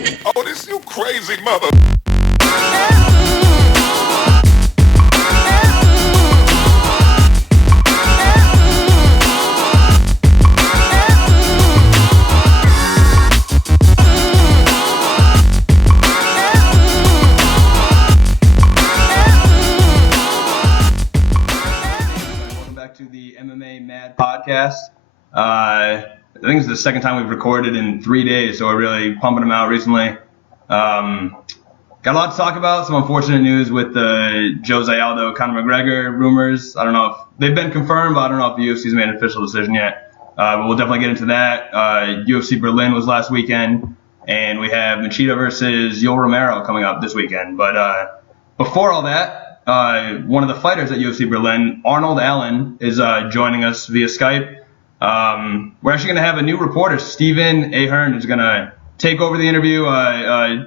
Oh, this you crazy mother. Welcome back to the MMA Mad podcast. I think it's the second time we've recorded in 3 days, so we're really pumping them out recently. Got a lot to talk about. Some unfortunate news with the Jose Aldo, Conor McGregor rumors. I don't know if they've been confirmed, but I don't know if the UFC's made an official decision yet. But we'll definitely get into that. UFC Berlin was last weekend, and we have Machida versus Yoel Romero coming up this weekend. But before all that, one of the fighters at UFC Berlin, Arnold Allen, is joining us via Skype. We're actually going to have a new reporter, Stephen Ahern, who's going to take over the interview,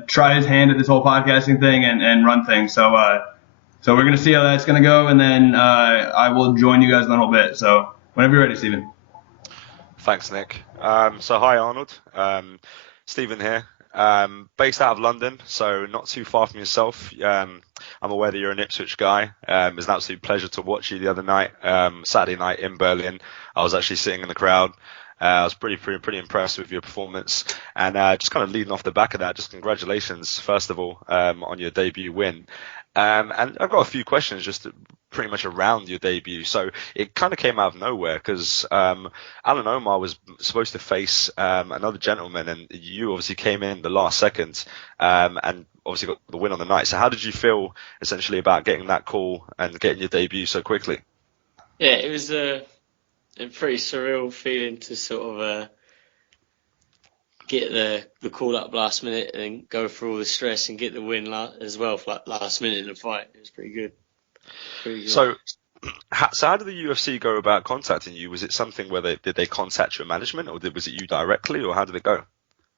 try his hand at this whole podcasting thing and run things. So we're going to see how that's going to go, and then I will join you guys in a little bit. So whenever you're ready, Stephen. Thanks, Nick. So hi, Arnold. Stephen here. Based out of London, so not too far from yourself. I'm aware that you're an Ipswich guy. It was an absolute pleasure to watch you the other night, Saturday night in Berlin. I was actually sitting in the crowd. I was pretty impressed with your performance, and just kind of leading off the back of that, just congratulations, first of all, on your debut win. And I've got a few questions just pretty much around your debut. So it kind of came out of nowhere because Alan Omar was supposed to face another gentleman, and you obviously came in the last second and obviously got the win on the night. So how did you feel essentially about getting that call and getting your debut so quickly? Yeah, it was a pretty surreal feeling to sort of get the call up last minute and go through all the stress and get the win as well for like last minute in the fight. It was pretty good. So how did the UFC go about contacting you? Was it something where did they contact your management, or was it you directly, or how did it go?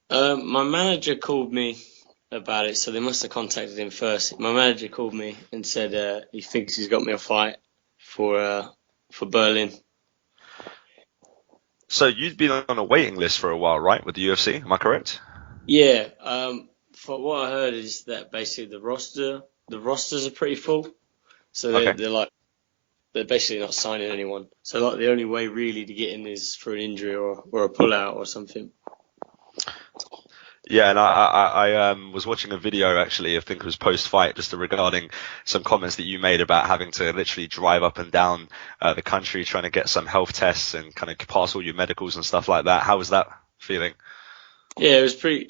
My manager called me about it, so they must have contacted him first. My manager called me and said he thinks he's got me a fight for Berlin. So you'd been on a waiting list for a while, right, with the UFC? Am I correct? Yeah. For what I heard is that basically the rosters are pretty full, so they're basically not signing anyone. So like the only way really to get in is for an injury or a pullout or something. Yeah, and I was watching a video actually, I think it was post-fight, just regarding some comments that you made about having to literally drive up and down the country trying to get some health tests and kind of pass all your medicals and stuff like that. How was that feeling? Yeah, it was pretty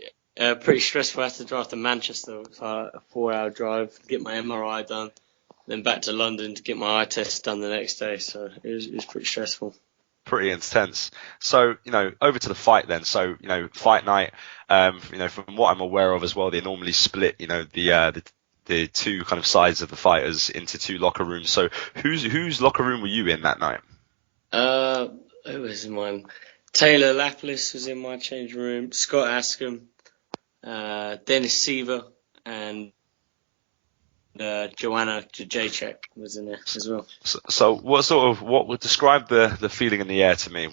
stressful. I had to drive to Manchester for a 4-hour drive, get my MRI done, then back to London to get my eye test done the next day. So it was pretty stressful. Pretty intense. So, over to the fight then. So, fight night, from what I'm aware of as well, they normally split, the two kind of sides of the fighters into two locker rooms. So whose locker room were you in that night? Who was in mine? Taylor Laplis was in my change room, Scott Askham, Dennis Seaver, and Joanna Jacek was in there as well. So what would describe the feeling in the air to me,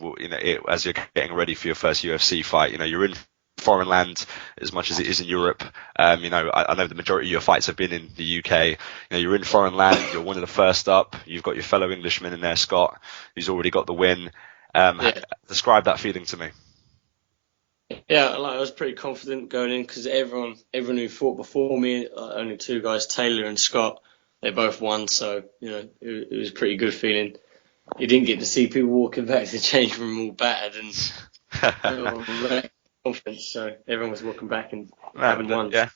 as you're getting ready for your first UFC fight? You're in foreign land as much as it is in Europe. I know the majority of your fights have been in the UK. You're in foreign land, you're one of the first up. You've got your fellow Englishman in there, Scott, who's already got the win. Describe that feeling to me. Yeah, I was pretty confident going in because everyone who fought before me, only two guys, Taylor and Scott, they both won. So, it was a pretty good feeling. You didn't get to see people walking back to the change room all battered and confidence. So everyone was walking back and having won. Yeah.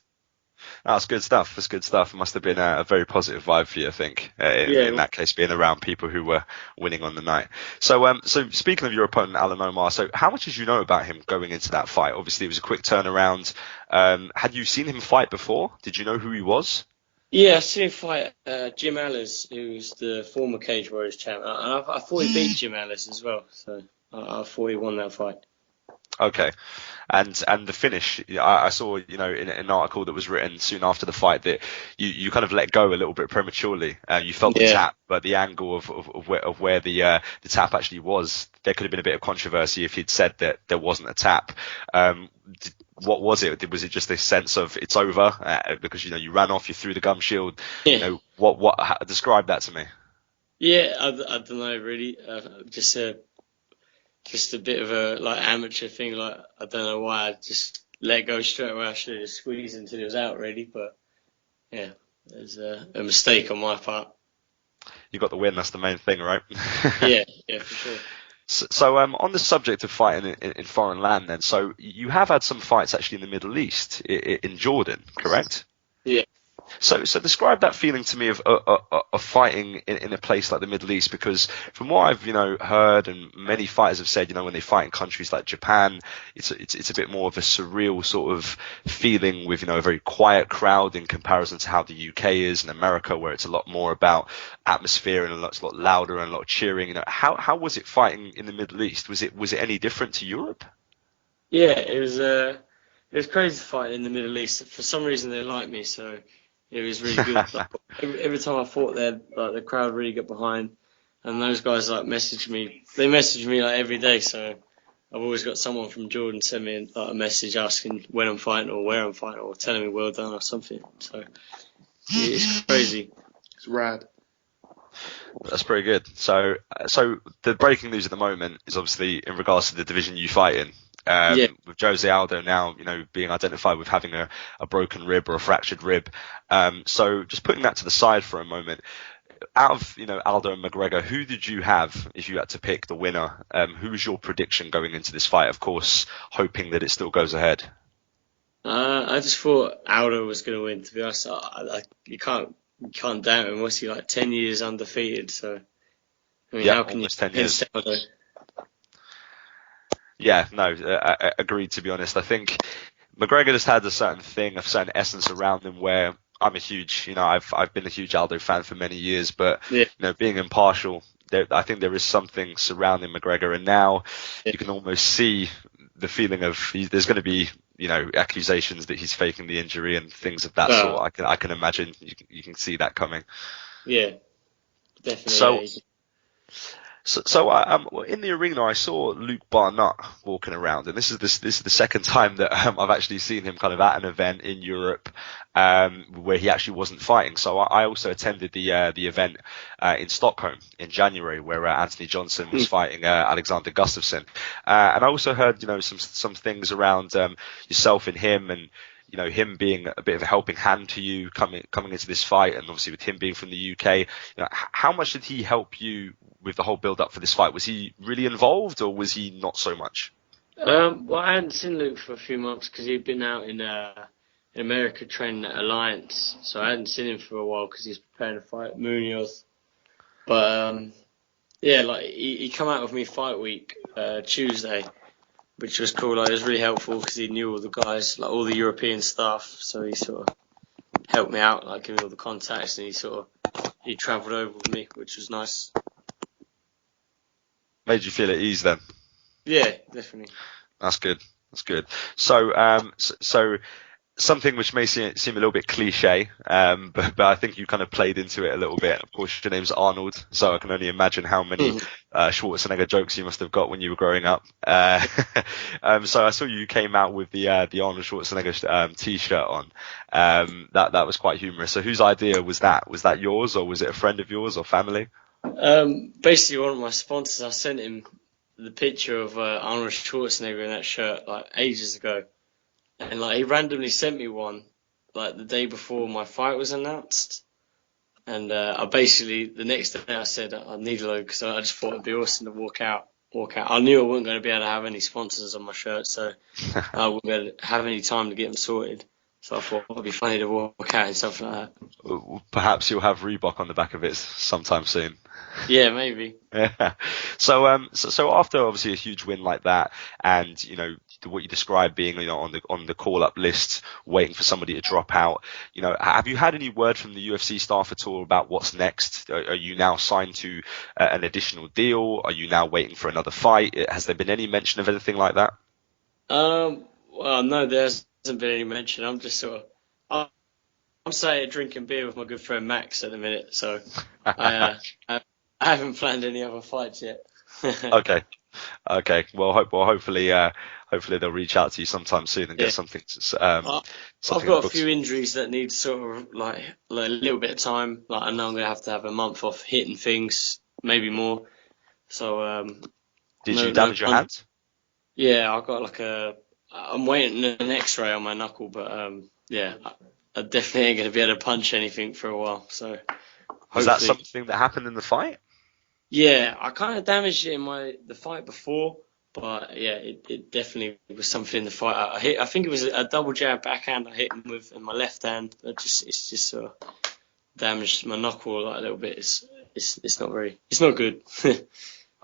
That's good stuff. It must have been a very positive vibe for you, I think, in that case, being around people who were winning on the night. So speaking of your opponent, Alan Omar, so how much did you know about him going into that fight? Obviously, it was a quick turnaround. Had you seen him fight before? Did you know who he was? Yeah, I seen him fight Jim Ellis, who's the former Cage Warriors champ. I thought he beat Jim Ellis as well, so I thought he won that fight. Okay. And the finish, I saw, in an article that was written soon after the fight that you kind of let go a little bit prematurely. You felt the tap, but the angle of where the tap actually was, there could have been a bit of controversy if he'd said that there wasn't a tap. what was it? Was it just this sense of it's over because you ran off, you threw the gum shield? Yeah. Describe that to me. Yeah, I don't know really. Just a bit of a like amateur thing. Like I don't know why I just let go straight away. I should have squeezed until it was out really, but yeah, it was a mistake on my part. You got the win. That's the main thing, right? Yeah, for sure. So, on the subject of fighting in foreign land, then, so you have had some fights actually in the Middle East, in Jordan, correct? Yeah. So describe that feeling to me of fighting in a place like the Middle East, because from what I've heard, and many fighters have said, when they fight in countries like Japan, it's a bit more of a surreal sort of feeling with a very quiet crowd in comparison to how the UK is in America, where it's a lot more about atmosphere and it's a lot louder and a lot of cheering. How was it fighting in the Middle East? Was it any different to Europe? Yeah, it was crazy fighting in the Middle East. For some reason, they like me, so it was really good. Like, every time I fought there, like the crowd really got behind, and those guys like message me. They message me like every day, so I've always got someone from Jordan send me like a message asking when I'm fighting or where I'm fighting or telling me well done or something. So it's crazy. It's rad. That's pretty good. So the breaking news at the moment is obviously in regards to the division you fight in. Yeah. With Jose Aldo now, being identified with having a broken rib or a fractured rib. So just putting that to the side for a moment, out of, Aldo and McGregor, who did you have if you had to pick the winner? Who was your prediction going into this fight? Of course, hoping that it still goes ahead. I just thought Aldo was going to win. To be honest, you can't doubt him. What's he like? 10 years undefeated. So I mean, Yeah, how can you almost 10 against years. Aldo? Yeah, no, I agreed, to be honest. I think McGregor just had a certain essence around him where I'm a huge, I've been a huge Aldo fan for many years, but, Yeah. Being impartial, I think there is something surrounding McGregor, and now Yeah. you can almost see the feeling of there's going to be, accusations that he's faking the injury and things of that sort. I can imagine you can see that coming. Yeah, definitely. So, Yeah. In the arena, I saw Luke Barnett walking around, and this is the second time that I've actually seen him kind of at an event in Europe, where he actually wasn't fighting. So I also attended the event in Stockholm in January, where Anthony Johnson was fighting Alexander Gustafsson, and I also heard some things around yourself and him, and him being a bit of a helping hand to you coming into this fight, and obviously with him being from the UK, how much did he help you with the whole build up for this fight? Was he really involved, or was he not so much? Well, I hadn't seen Luke for a few months because he'd been out in America training at Alliance, so I hadn't seen him for a while because he's preparing to fight Munoz. But yeah, like he come out with me fight week Tuesday, which was cool. Like it was really helpful because he knew all the guys, like all the European staff, so he sort of helped me out, like giving me all the contacts, and he travelled over with me, which was nice. Made you feel at ease then? Yeah, definitely. That's good. So something which may seem a little bit cliche, but I think you kind of played into it a little bit. Of course, your name's Arnold, so I can only imagine how many Schwarzenegger jokes you must have got when you were growing up. So I saw you came out with the Arnold Schwarzenegger T-shirt on. That was quite humorous. So whose idea was that? Was that yours, or was it a friend of yours or family? Basically, one of my sponsors, I sent him the picture of Arnold Schwarzenegger in that shirt like ages ago, and like he randomly sent me one like the day before my fight was announced, and I basically the next day I said I need a load because I just thought it'd be awesome to walk out. I knew I wasn't going to be able to have any sponsors on my shirt, so I wouldn't be able to have any time to get them sorted. So I thought it'd be funny to walk out and something like that. Perhaps you'll have Reebok on the back of it sometime soon. Yeah, maybe. Yeah. So after obviously a huge win like that, and what you described being on the call up list, waiting for somebody to drop out, have you had any word from the UFC staff at all about what's next? Are you now signed to an additional deal? Are you now waiting for another fight? Has there been any mention of anything like that? Well, no, there hasn't been any mention. I'm just sort of I'm sat drinking beer with my good friend Max at the minute, so I haven't planned any other fights yet. Okay. Well, hopefully hopefully they'll reach out to you sometime soon and Yeah. get something I've something got a booked. few injuries that need sort of like a little bit of time. Like I know I'm gonna have to have a month off hitting things, maybe more. So Did no you no damage your time. hand? Yeah, I've got like I'm waiting an X-ray on my knuckle, but yeah, I definitely ain't gonna be able to punch anything for a while. So Was that hopefully, something that happened in the fight? yeah, I kind of damaged it in the fight before, but yeah, it definitely was something in the fight. I think it was a double jab backhand I hit him with in my left hand. It's just damaged my knuckle like a little bit. It's it's not good.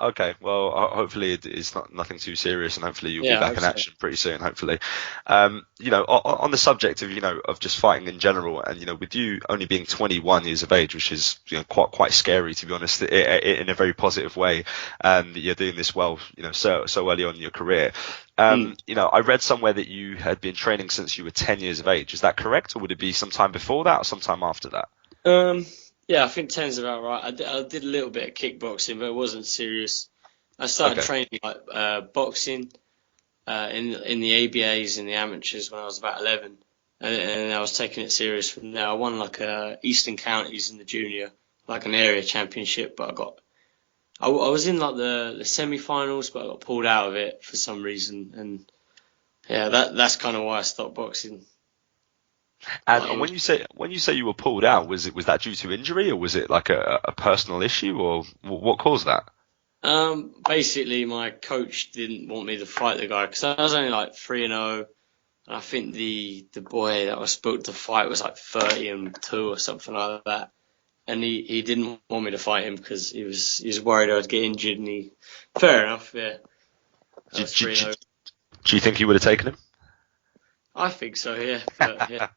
Okay, well, hopefully it's not nothing too serious, and hopefully you'll be Yeah, I back hope in so. action pretty soon. Hopefully, on the subject of of just fighting in general, and with you only being 21 years of age, which is quite scary to be honest, in a very positive way, that you're doing this well, so early on in your career. Mm. I read somewhere that you had been training since you were 10 years of age. Is that correct, or would it be sometime before that or sometime after that? Yeah, I think 10's about right. I did a little bit of kickboxing, but it wasn't serious. I started Okay. training like boxing in the ABAs in the amateurs when I was about 11, and I was taking it serious from there. I won like Eastern Counties in the junior, like an area championship, but I was in like the semi-finals, but I got pulled out of it for some reason, and yeah, that's kind of why I stopped boxing. And Like, when you say you were pulled out, was that due to injury, or was it like a personal issue, or what caused that? basically, my coach didn't want me to fight the guy because I was only like 3-0, and I think the boy that was booked to fight was like 30-2 or something like that. And he didn't want me to fight him because he was worried I would get injured, and fair enough, yeah. I Do, was do, do, 3-0. do you think you would have taken him? I think so, yeah. But yeah,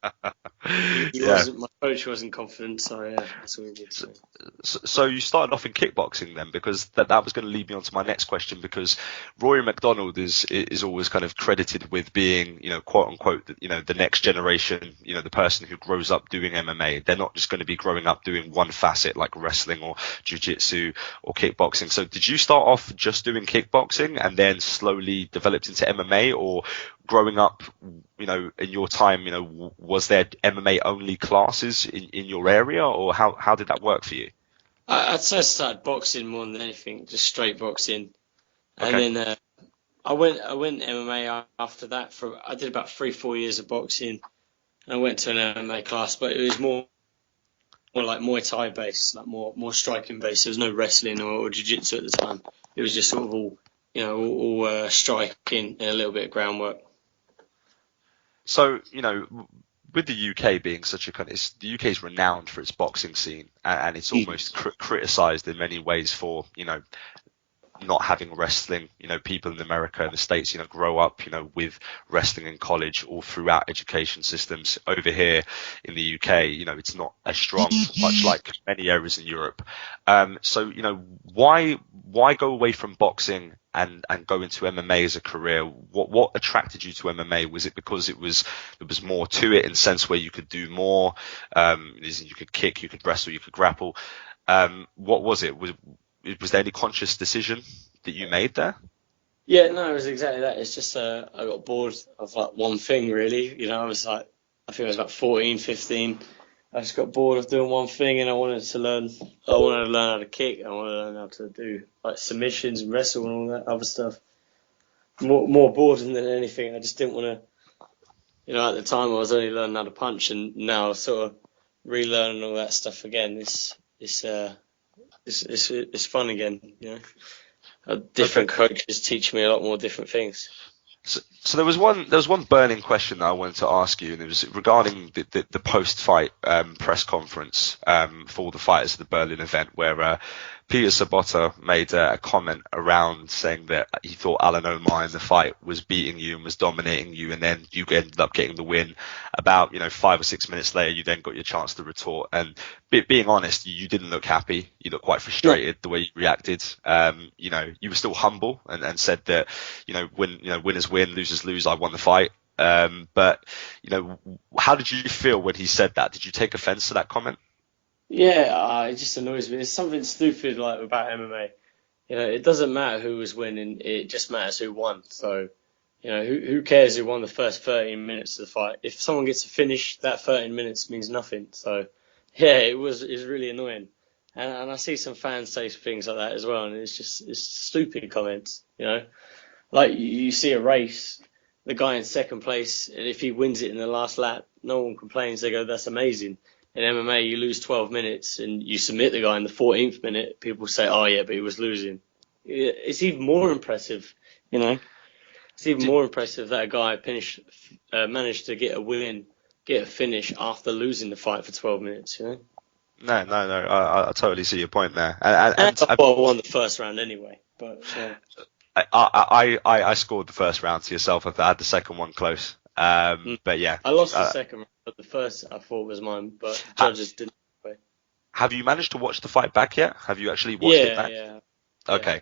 he Yeah. wasn't. My coach wasn't confident, so yeah, that's what we did. So, so you started off in kickboxing then, because that was going to lead me on to my next question, because Rory McDonald is always kind of credited with being, quote unquote, the next generation, the person who grows up doing MMA. They're not just going to be growing up doing one facet like wrestling or jiu-jitsu or kickboxing. So did you start off just doing kickboxing and then slowly developed into MMA, or growing up, in your time, was there MMA only classes in your area, or how did that work for you? I'd say I started boxing more than anything, just straight boxing, and Okay. then I went MMA after that. I did about 3-4 years of boxing, and I went to an MMA class, but it was more like Muay Thai based, like more striking based. There was no wrestling or jiu-jitsu at the time. It was just sort of all striking and a little bit of groundwork. So, with the UK being such a the UK is renowned for its boxing scene, and it's almost criticized in many ways for, not having wrestling. People in America and the States, grow up, with wrestling in college or throughout education systems. Over here in the UK, it's not as strong, much like many areas in Europe. So, why go away from boxing and go into MMA as a career? What attracted you to MMA? Was it because there was more to it, in the sense where you could do more? You could kick, you could wrestle, you could grapple. What was it? Was there any conscious decision that you made there? Yeah, no, it was exactly that. It's just I got bored of like one thing really. I was like, I think I was about 14, 15. I just got bored of doing one thing, and I wanted to learn. I wanted to learn how to kick. I wanted to learn how to do like submissions and wrestle and all that other stuff. More boredom than anything. I just didn't want to. At the time I was only learning how to punch, and now I'm sort of relearning all that stuff again. It's fun again. Different coaches teach me a lot more different things. So there was one burning question that I wanted to ask you, and it was regarding the post-fight press conference for the fighters at the Berlin event, where Peter Sobotta made a comment around saying that he thought Alan Omar in the fight was beating you and was dominating you, and then you ended up getting the win. About 5 or 6 minutes later, you then got your chance to retort. And being honest, you didn't look happy. You looked quite frustrated the way you reacted. You were still humble and said that winners win, losers lose. I won the fight. But how did you feel when he said that? Did you take offense to that comment? Yeah, it just annoys me. There's something stupid like about MMA. It doesn't matter who was winning. It just matters who won. So, You know, who cares who won the first 13 minutes of the fight? If someone gets a finish, that 13 minutes means nothing. So, yeah, it's really annoying. And I see some fans say things like that as well, and it's stupid comments, you know. Like you see a race, the guy in second place, and if he wins it in the last lap, no one complains. They go, "That's amazing." In MMA, you lose 12 minutes and you submit the guy in the 14th minute. People say, "Oh yeah, but he was losing." It's even more impressive, you know. It's even more impressive that a guy managed to get a win, get a finish after losing the fight for 12 minutes, you know. No. I totally see your point there. And And I thought I won the first round anyway, but yeah. I scored the first round to yourself. I had the second one close. But yeah. I lost the second round, but the first I thought was mine, but the judges didn't. Have you managed to watch the fight back yet? Have you actually watched it back? Yeah. Okay.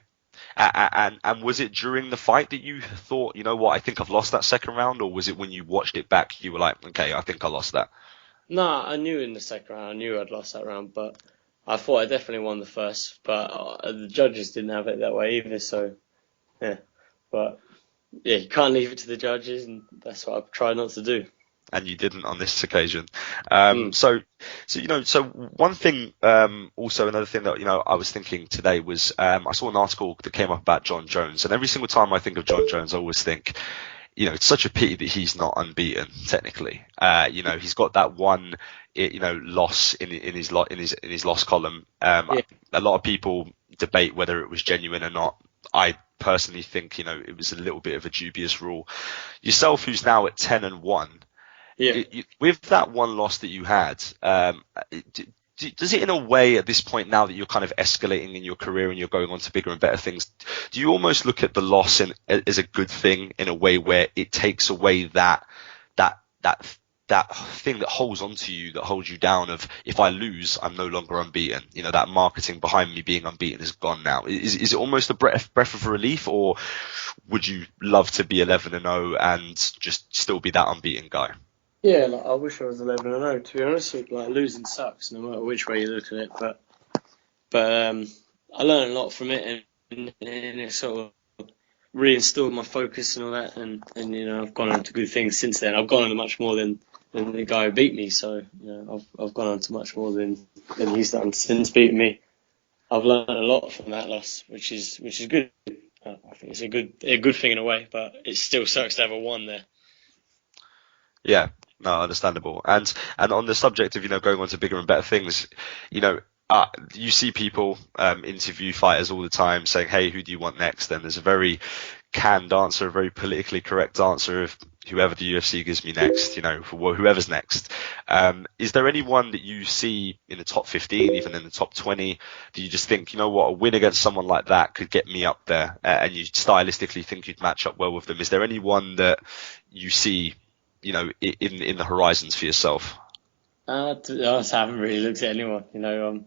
And was it during the fight that you thought, you know what, I think I've lost that second round, or was it when you watched it back you were like, okay, I think I lost that? Nah, I knew in the second round, I knew I'd lost that round, but I thought I definitely won the first. But the judges didn't have it that way either, so yeah. But yeah, you can't leave it to the judges, and that's what I've tried not to do. And you didn't on this occasion. So one thing, also another thing that, you know, I was thinking today was, I saw an article that came up about John Jones, and every single time I think of John Jones, I always think, you know, it's such a pity that he's not unbeaten technically. You know, he's got that one, you know, loss in his loss column. A lot of people debate whether it was genuine or not. I personally think, you know, it was a little bit of a dubious rule. Yourself, who's now at 10-1. Yeah. With that one loss that you had, does it in a way at this point, now that you're kind of escalating in your career and you're going on to bigger and better things, do you almost look at the loss as a good thing in a way where it takes away that thing that holds on to you, that holds you down of, if I lose, I'm no longer unbeaten? You know, that marketing behind me being unbeaten is gone now. Is it almost a breath of relief, or would you love to be 11-0 and just still be that unbeaten guy? Yeah, like, I wish I was 11-0. To be honest, like losing sucks, no matter which way you look at it. But I learned a lot from it, and it sort of reinstalled my focus and all that. And you know, I've gone on to good things since then. I've gone on to much more than the guy who beat me. So you know, I've gone on to much more than he's done since beating me. I've learned a lot from that loss, which is good. I think it's a good thing in a way, but it still sucks to have a one there. Yeah, no, understandable. And on the subject of, you know, going on to bigger and better things, you know, you see people interview fighters all the time saying, hey, who do you want next? And there's a very canned answer, a very politically correct answer of whoever the UFC gives me next, you know, for whoever's next. Is there anyone that you see in the top 15, even in the top 20, that you just think, you know what, a win against someone like that could get me up there, and you stylistically think you'd match up well with them? Is there anyone that you see, you know, in the horizons for yourself? To be honest, I haven't really looked at anyone. You know,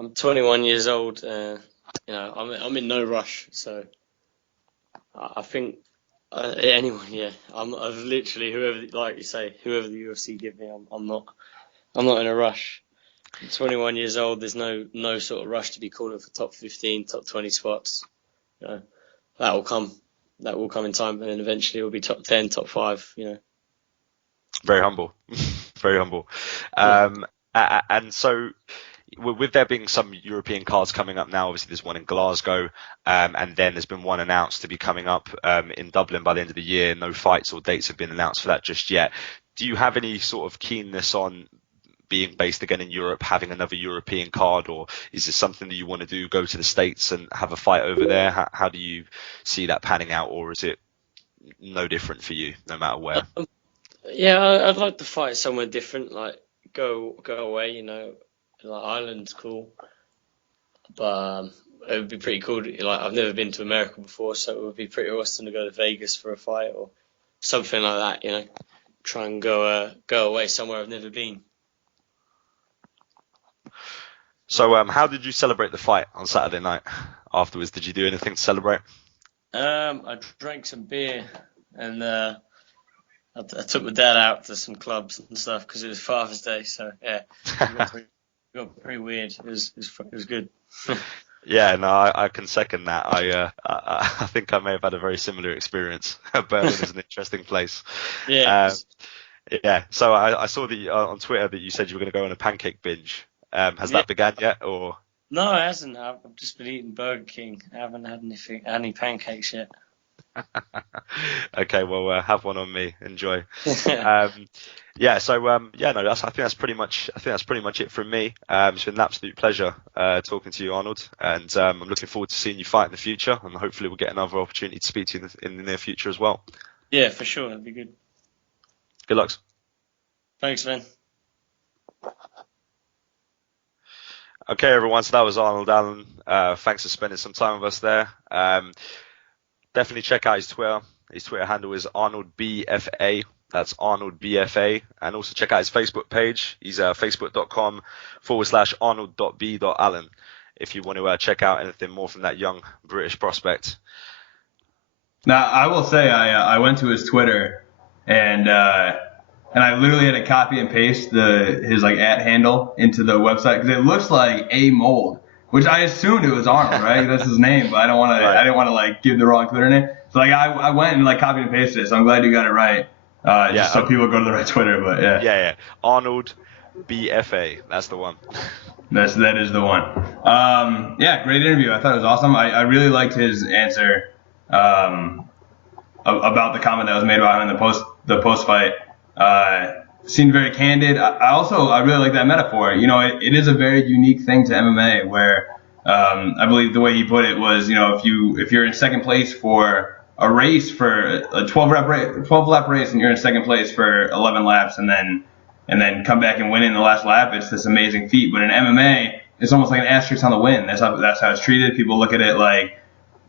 I'm 21 years old. You know, I'm in no rush, so I think anyone. Yeah, I've literally whoever, like you say, whoever the UFC give me, I'm not in a rush. I'm 21 years old. There's no sort of rush to be calling for top 15, top 20 spots. You know, that will come. That will come in time, and then eventually it will be top 10, top 5. You know. Very humble, very humble. And so, with there being some European cards coming up now, obviously there's one in Glasgow, and then there's been one announced to be coming up in Dublin by the end of the year. No fights or dates have been announced for that just yet. Do you have any sort of keenness on being based again in Europe, having another European card, or is this something that you want to do, go to the States and have a fight over there? How do you see that panning out, or is it no different for you, no matter where? Yeah, I'd like to fight somewhere different, like go away, you know, like Ireland's cool, but it would be pretty cool. Like I've never been to America before, so it would be pretty awesome to go to Vegas for a fight or something like that, you know. Try and go away somewhere I've never been. So, how did you celebrate the fight on Saturday night afterwards? Did you do anything to celebrate? I drank some beer and I took my dad out to some clubs and stuff because it was Father's Day. So yeah, it got pretty weird. It was good. Yeah, no, I can second that. I think I may have had a very similar experience. Berlin is an interesting place. Yeah. Um, yeah, so I saw on Twitter that you said you were going to go on a pancake binge. Has Yeah. that begun yet, or? No, it hasn't. I've just been eating Burger King. I haven't had any pancakes yet. Okay, well, have one on me. Enjoy. Um, yeah, so yeah, no, I think that's pretty much it from me. It's been an absolute pleasure talking to you, Arnold, and I'm looking forward to seeing you fight in the future, and hopefully we'll get another opportunity to speak to you in the near future as well. Yeah, for sure. That'd be good. Good luck. Thanks, man. Okay, everyone. So that was Arnold Allen. Thanks for spending some time with us there. Definitely check out his Twitter. His Twitter handle is ArnoldBFA. That's Arnold BFA. And also check out his Facebook page. He's facebook.com/arnold.b.allen if you want to check out anything more from that young British prospect. Now, I will say I went to his Twitter and I literally had to copy and paste his like @ handle into the website because it looks like A Mold, which I assumed it was Arnold, right? That's his name, but I don't want to. Right. I didn't want to like give the wrong Twitter name. So like I went and like copied and pasted it. So I'm glad you got it right. Just so people go to the right Twitter. But yeah. Yeah. Arnold BFA. That's the one. That is the one. Yeah, great interview. I thought it was awesome. I really liked his answer about the comment that was made about him in the post fight. Seemed very candid. I really like that metaphor. You know, it is a very unique thing to MMA where I believe the way he put it was, you know, if you're in second place for a race for a 12 lap race and you're in second place for 11 laps and then come back and win in the last lap, it's this amazing feat. But in MMA, it's almost like an asterisk on the win. That's how it's treated. People look at it like,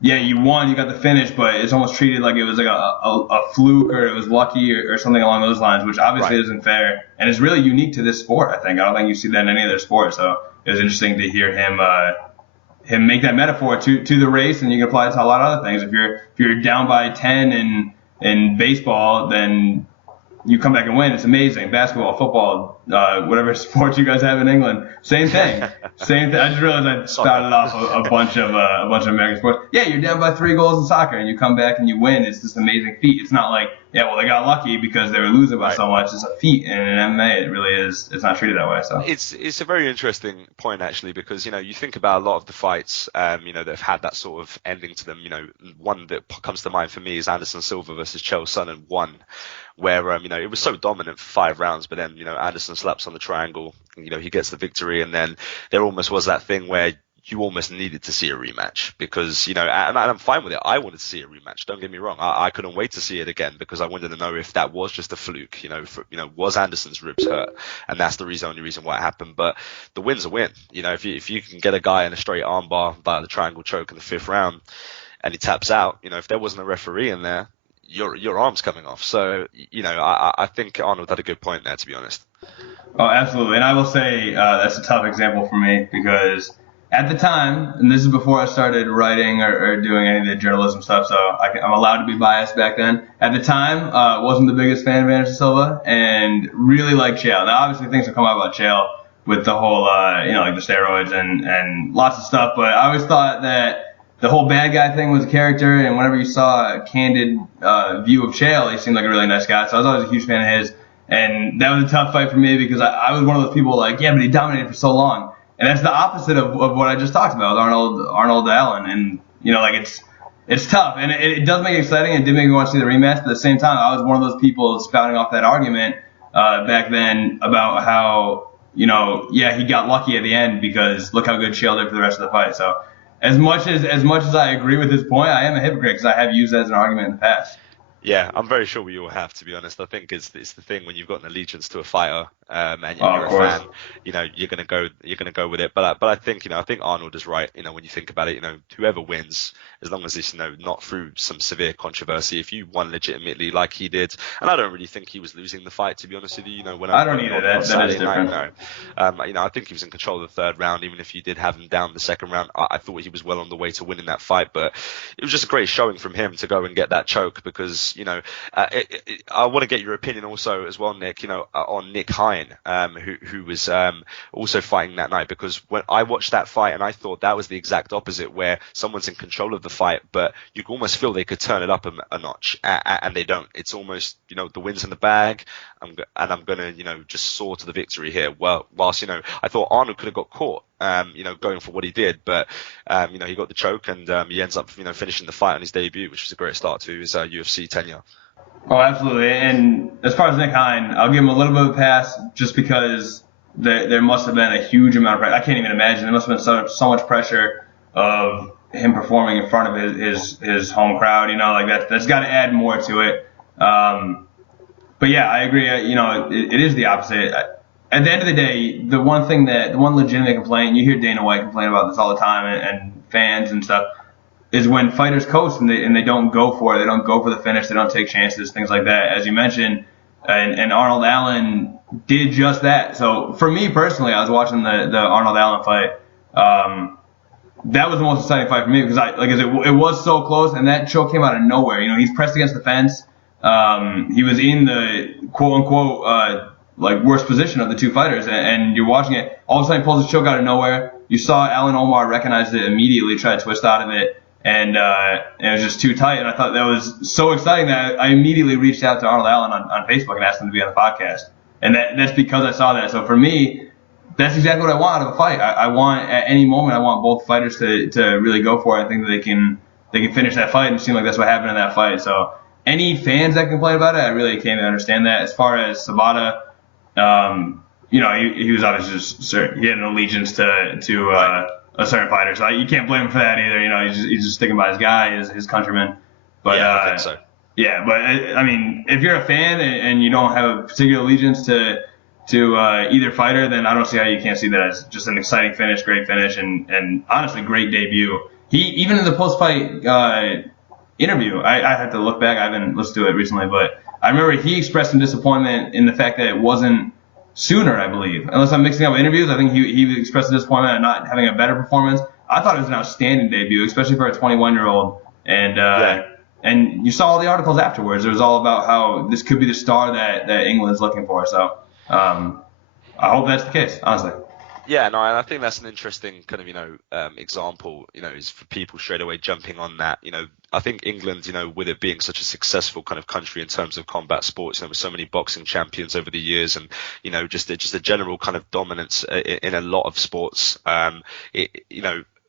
yeah, you won, you got the finish, but it's almost treated like it was like a fluke or it was lucky or something along those lines, which obviously Right. isn't fair and is really unique to this sport. I think I don't think you see that in any other sport. So it was interesting to hear him make that metaphor to the race, and you can apply it to a lot of other things. If you're down by 10 in baseball, then you come back and win. It's amazing. Basketball, football, whatever sports you guys have in England, same thing. Same thing. I just realized I started off a bunch of American sports. Yeah, you're down by 3 goals in soccer and you come back and you win. It's this amazing feat. It's not like, yeah, well, they got lucky because they were losing by so much. It's a feat, and in MMA, it really is. It's not treated that way. So it's a very interesting point actually, because you know you think about a lot of the fights, you know, that have had that sort of ending to them. You know, one that comes to mind for me is Anderson Silva versus Chael Sonnen 1. Where you know, it was so dominant for 5 rounds, but then, you know, Anderson slaps on the triangle, you know, he gets the victory, and then there almost was that thing where you almost needed to see a rematch because, you know, and I'm fine with it. I wanted to see a rematch. Don't get me wrong. I couldn't wait to see it again because I wanted to know if that was just a fluke, you know, was Anderson's ribs hurt? And that's the only reason why it happened. But the win's a win. You know, if you can get a guy in a straight armbar via the triangle choke in the 5th round and he taps out, you know, if there wasn't a referee in there, your arm's coming off. So, you know, I think Arnold had a good point there, to be honest. Oh, absolutely. And I will say that's a tough example for me because at the time, and this is before I started writing or doing any of the journalism stuff, so I'm allowed to be biased back then. At the time, wasn't the biggest fan of Anderson Silva and really liked Chael. Now, obviously, things have come out about Chael with the whole, you know, like the steroids and lots of stuff, but I always thought that the whole bad guy thing was a character, and whenever you saw a candid view of Chael, he seemed like a really nice guy. So I was always a huge fan of his, and that was a tough fight for me because I was one of those people like, yeah, but he dominated for so long, and that's the opposite of what I just talked about with Arnold Allen, and you know, like it's tough, and it does make it exciting, and it did make me want to see the rematch. But at the same time, I was one of those people spouting off that argument back then about how, you know, yeah, he got lucky at the end because look how good Chael did for the rest of the fight. So. As much as I agree with his point, I am a hypocrite because I have used that as an argument in the past. Yeah, I'm very sure we all have, to be honest. I think it's the thing when you've got an allegiance to a fighter, and you're a fan, you know, you're gonna go with it. But I think, you know, I think Arnold is right. You know, when you think about it, you know, whoever wins, as long as it's, you know, not through some severe controversy, if you won legitimately like he did, and I don't really think he was losing the fight, to be honest with you. You know, when I don't either. That is different. You know, I think he was in control of the 3rd round, even if you did have him down the 2nd round. I thought he was well on the way to winning that fight, but it was just a great showing from him to go and get that choke because, because, I want to get your opinion also as well, Nick, on Nick Hine, who was also fighting that night, because when I watched that fight and I thought that was the exact opposite, where someone's in control of the fight, but you can almost feel they could turn it up a notch, and they don't. It's almost, the wind's in the bag, and I'm going to, just soar to the victory here. Well, whilst, I thought Arnold could have got caught, going for what he did, but, he got the choke, and he ends up, finishing the fight on his debut, which was a great start to his UFC tenure. Oh, absolutely. And as far as Nick Hine, I'll give him a little bit of a pass just because there must have been a huge amount of pressure. I can't even imagine. There must have been so much pressure of him performing in front of his home crowd. That's got to add more to it. But yeah, I agree. It is the opposite. At the end of the day, the one legitimate complaint, you hear Dana White complain about this all the time, and fans and stuff, is when fighters coast and they don't go for it. They don't go for the finish. They don't take chances, things like that, as you mentioned. And Arnold Allen did just that. So for me personally, I was watching the Arnold Allen fight. That was the most exciting fight for me because it was so close, and that choke came out of nowhere. He's pressed against the fence. He was in the quote unquote worst position of the two fighters, and you're watching it. All of a sudden, he pulls his choke out of nowhere. You saw Alan Omar recognized it immediately, try to twist out of it. And it was just too tight, and I thought that was so exciting that I immediately reached out to Arnold Allen on Facebook and asked him to be on the podcast. And that's because I saw that. So for me, that's exactly what I want out of a fight. I want, at any moment, I want both fighters to really go for it. I think that they can finish that fight, and it seemed like that's what happened in that fight. So any fans that complain about it, I really can't even understand that. As far as Sabata, he was obviously he had an allegiance to a certain fighter, so you can't blame him for that either. He's just sticking by his guy, his countryman. But yeah, I think so. Yeah, but I mean, if you're a fan and you don't have a particular allegiance to either fighter, then I don't see how you can't see that as just an exciting finish, great finish, and honestly, great debut. He even in the post-fight interview, I have to look back. I haven't listened to it recently, but I remember he expressed some disappointment in the fact that it wasn't sooner, I believe. Unless I'm mixing up interviews, I think he expressed disappointment at not having a better performance. I thought it was an outstanding debut, especially for a 21-year-old. And you saw all the articles afterwards. It was all about how this could be the star that England's looking for. So I hope that's the case, honestly. Yeah, no, and I think that's an interesting kind of, example, is for people straight away jumping on that. I think England, with it being such a successful kind of country in terms of combat sports, with so many boxing champions over the years, and, just a general kind of dominance in a lot of sports, and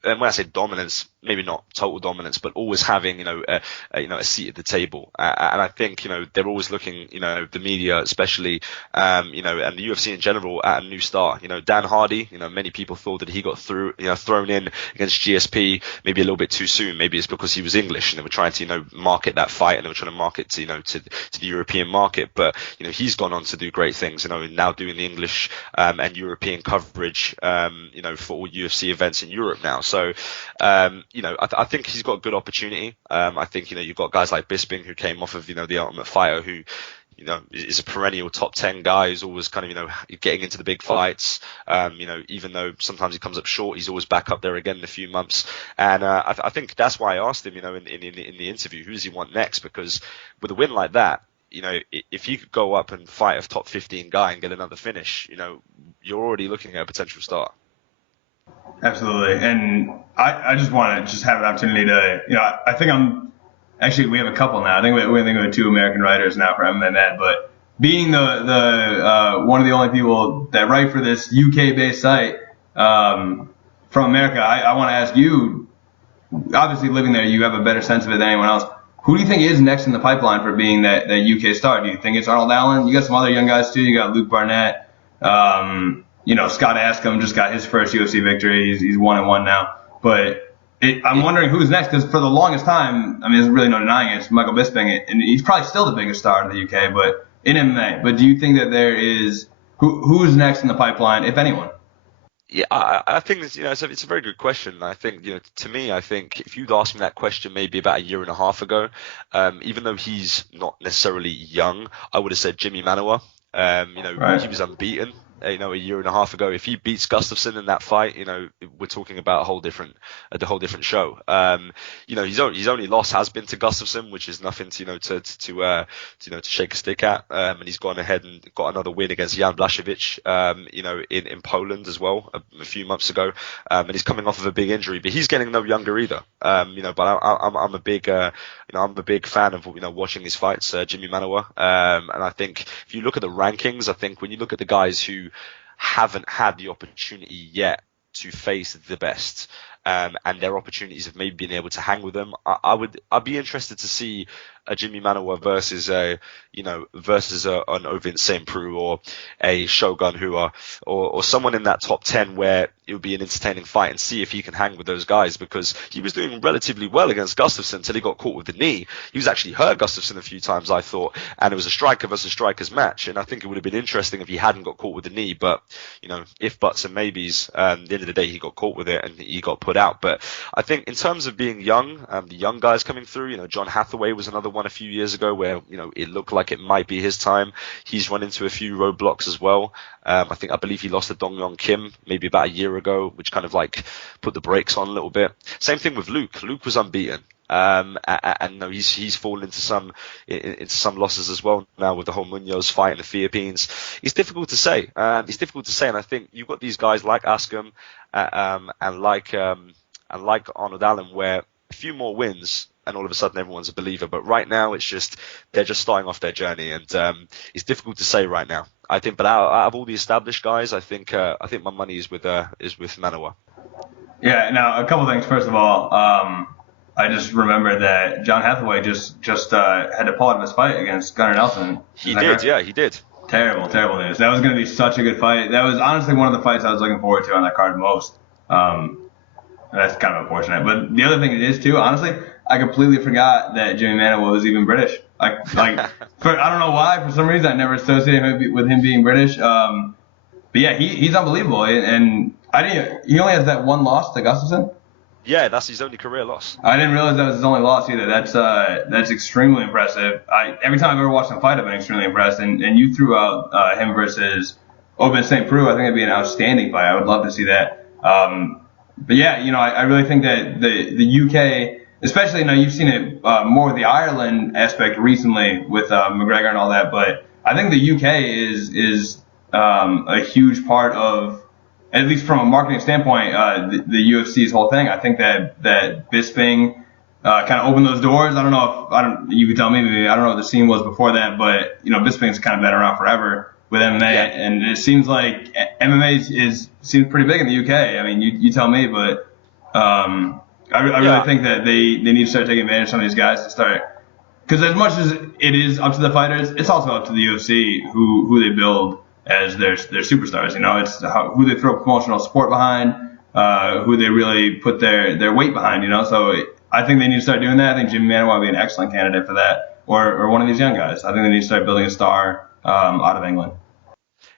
when I say dominance, maybe not total dominance, but always having, a seat at the table. And I think, they're always looking, the media especially, and the UFC in general at a new star. Dan Hardy, many people thought that he got thrown in against GSP maybe a little bit too soon. Maybe it's because he was English and they were trying to, market that fight, and they were trying to market to, to the European market. But, he's gone on to do great things, now doing the English, and European coverage, for all UFC events in Europe now. So, I think he's got a good opportunity. I think, you've got guys like Bisping, who came off of, the Ultimate Fighter, who, is a perennial top 10 guy who's always kind of, getting into the big fights. Even though sometimes he comes up short, he's always back up there again in a few months. And I think that's why I asked him, in the interview, who does he want next? Because with a win like that, if he could go up and fight a top 15 guy and get another finish, you're already looking at a potential star. Absolutely. And I just want to have an opportunity to, I think we have a couple now. I think we have 2 American writers now for MMA Mad, but being the one of the only people that write for this UK-based site from America, I want to ask you, obviously living there, you have a better sense of it than anyone else. Who do you think is next in the pipeline for being that UK star? Do you think it's Arnold Allen? You got some other young guys too. You got Luke Barnett. Scott Askham just got his first UFC victory. He's 1-1 now. But I'm wondering who's next, because for the longest time, there's really no denying it, it's Michael Bisping, and he's probably still the biggest star in the UK, but in MMA. But do you think that there is who's next in the pipeline, if anyone? Yeah, I think it's a very good question. I think, to me, I think if you'd asked me that question maybe about a year and a half ago, even though he's not necessarily young, I would have said Jimmy Manuwa. Right. He was unbeaten. a year and a half ago. If he beats Gustafsson in that fight, we're talking about a whole different show. His only loss has been to Gustafsson, which is nothing to shake a stick at. And he's gone ahead and got another win against Jan Blachowicz, in Poland as well a few months ago. And he's coming off of a big injury, but he's getting no younger either. But I'm a big fan of watching his fights, Jimmy Manuwa. And I think if you look at the rankings, I think when you look at the guys who haven't had the opportunity yet to face the best, and their opportunities of maybe being able to hang with them, I'd be interested to see a Jimmy Manuwa versus an Ovin St. Preux or a Shogun or someone in that top 10 where it would be an entertaining fight, and see if he can hang with those guys, because he was doing relatively well against Gustafsson until he got caught with the knee. He was actually hurt Gustafsson a few times, I thought, and it was a striker versus strikers match, and I think it would have been interesting if he hadn't got caught with the knee, but if buts and maybes, at the end of the day he got caught with it and he got put out. But I think in terms of being young, the young guys coming through, John Hathaway was another one a few years ago where it looked like it might be his time. He's run into a few roadblocks as well. I believe he lost to Dong Yong Kim maybe about a year ago, which kind of like put the brakes on a little bit. Same thing with Luke. Luke was unbeaten. And he's fallen into some losses as well now with the whole Munoz fight in the Philippines. It's difficult to say. And I think you've got these guys like Askham and like Arnold Allen, where a few more wins and all of a sudden everyone's a believer. But right now they're just starting off their journey, and it's difficult to say right now. I think, but out of all the established guys, I think my money is with Manuwa. Yeah. Now, a couple things. First of all, I just remember that John Hathaway just had to pull out of his fight against Gunnar Nelson. He did. Terrible news. That was going to be such a good fight. That was honestly one of the fights I was looking forward to on that card most. That's kind of unfortunate. But the other thing it is too, honestly, I completely forgot that Jimmy Manuwa was even British. I don't know why. For some reason, I never associated him with him being British. But yeah, he's unbelievable, and he only has that one loss to Gustafsson. Yeah, that's his only career loss. I didn't realize that was his only loss either. That's extremely impressive. Every time I've ever watched him fight, I've been extremely impressed. And you threw out him versus Ovin St. Preux. I think it'd be an outstanding fight. I would love to see that. But yeah, I really think that the UK, especially you've seen it more with the Ireland aspect recently with McGregor and all that. But I think the UK is a huge part of, at least from a marketing standpoint, the UFC's whole thing. I think that Bisping kind of opened those doors. I don't know if you could tell me, maybe I don't know what the scene was before that, but Bisping's kind of been around forever with MMA, and it seems like MMA seems pretty big in the UK. I mean, you tell me, but I really think that they need to start taking advantage of some of these guys to start, because as much as it is up to the fighters, it's also up to the UFC who they build as their superstars. It's who they throw promotional support behind, who they really put their weight behind. So I think they need to start doing that. I think Jimmy Manuwa would be an excellent candidate for that, or one of these young guys. I think they need to start building a star out of England.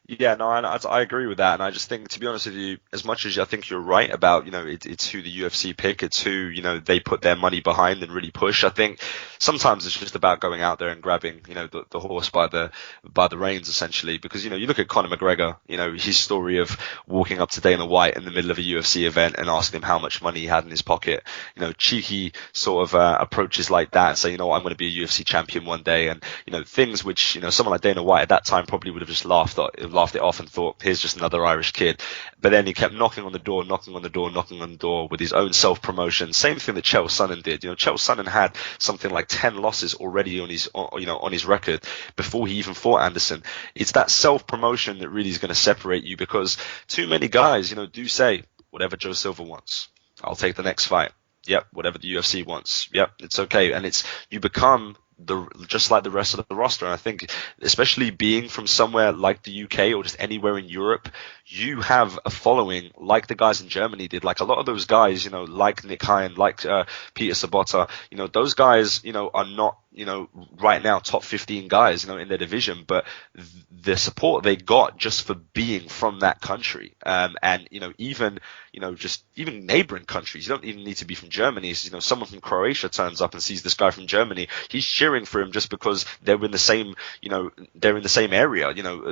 Yeah, no, I agree with that, and I just think, to be honest with you, as much as I think you're right about, it's who the UFC pick, it's who, they put their money behind and really push. I think sometimes it's just about going out there and grabbing, the horse by the reins, essentially, because, you look at Conor McGregor, his story of walking up to Dana White in the middle of a UFC event and asking him how much money he had in his pocket, cheeky sort of approaches like that, and say, I'm going to be a UFC champion one day, and, things which, someone like Dana White at that time probably would have just laughed it off and thought, here's just another Irish kid. But then he kept knocking on the door with his own self-promotion. Same thing that Chael Sonnen did. Chael Sonnen had something like 10 losses already on his record before he even fought Anderson. It's that self-promotion that really is going to separate you, because too many guys, do say, whatever Joe Silva wants, I'll take the next fight. Yep, whatever the UFC wants. Yep, it's okay. And you become just like the rest of the roster. And I think, especially being from somewhere like the UK or just anywhere in Europe, you have a following like the guys in Germany did. Like a lot of those guys, like Nick Hine, like Peter Sabota, those guys, are not right now top 15 guys, in their division, but the support they got just for being from that country, and even neighboring countries. You don't even need to be from Germany. So, someone from Croatia turns up and sees this guy from Germany, he's cheering for him just because they're in the same, area,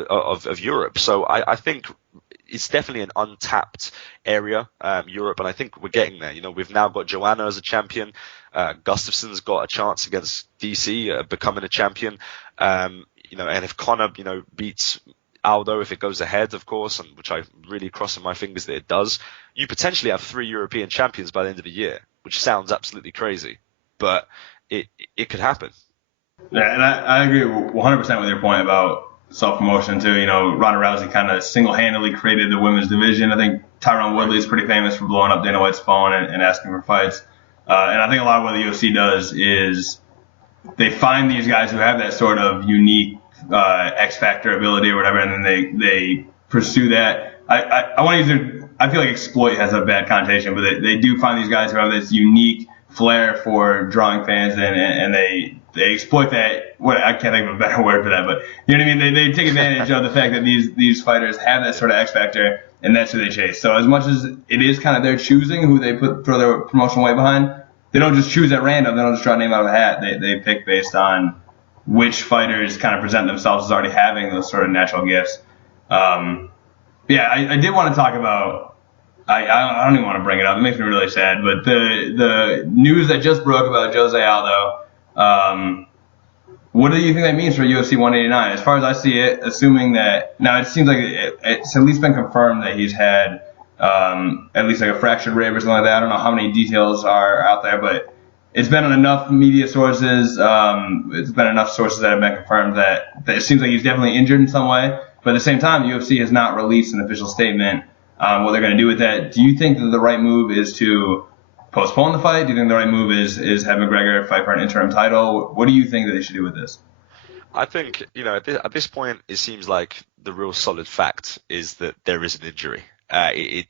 of Europe. So I think it's definitely an untapped area, Europe, and I think we're getting there. We've now got Joanna as a champion. Gustafson's got a chance against DC, becoming a champion. And if Conor, beats Aldo, if it goes ahead, of course, and which I really crossing my fingers that it does, you potentially have 3 European champions by the end of the year, which sounds absolutely crazy, but it could happen. Yeah, and I agree 100% with your point about self-promotion too. Ronda Rousey kind of single-handedly created the women's division. I think Tyron Woodley is pretty famous for blowing up Dana White's phone and asking for fights. And I think a lot of what the UFC does is they find these guys who have that sort of unique X factor ability or whatever, and then they pursue that. I want to use I feel like exploit has a bad connotation, but they do find these guys who have this unique flair for drawing fans, and they exploit that. I can't think of a better word for that, but you know what I mean? They take advantage of the fact that these fighters have that sort of X factor, and that's who they chase. So as much as it is kind of their choosing who they throw their promotional weight behind, they don't just choose at random. They don't just draw a name out of a hat. They pick based on which fighters kind of present themselves as already having those sort of natural gifts. I did want to talk about. I don't even want to bring it up. It makes me really sad. But the news that just broke about Jose Aldo. What do you think that means for UFC 189? As far as I see it, assuming that now it seems like it's at least been confirmed that he's had at least like a fractured rib or something like that. I don't know how many details are out there, but it's been on enough media sources. It's been enough sources that have been confirmed that it seems like he's definitely injured in some way. But at the same time, UFC has not released an official statement on what they're going to do with that. Do you think that the right move is to postpone the fight? Do you think the right move is have McGregor fight for an interim title? What do you think that they should do with this? I think, at this point, it seems like the real solid fact is that there is an injury. And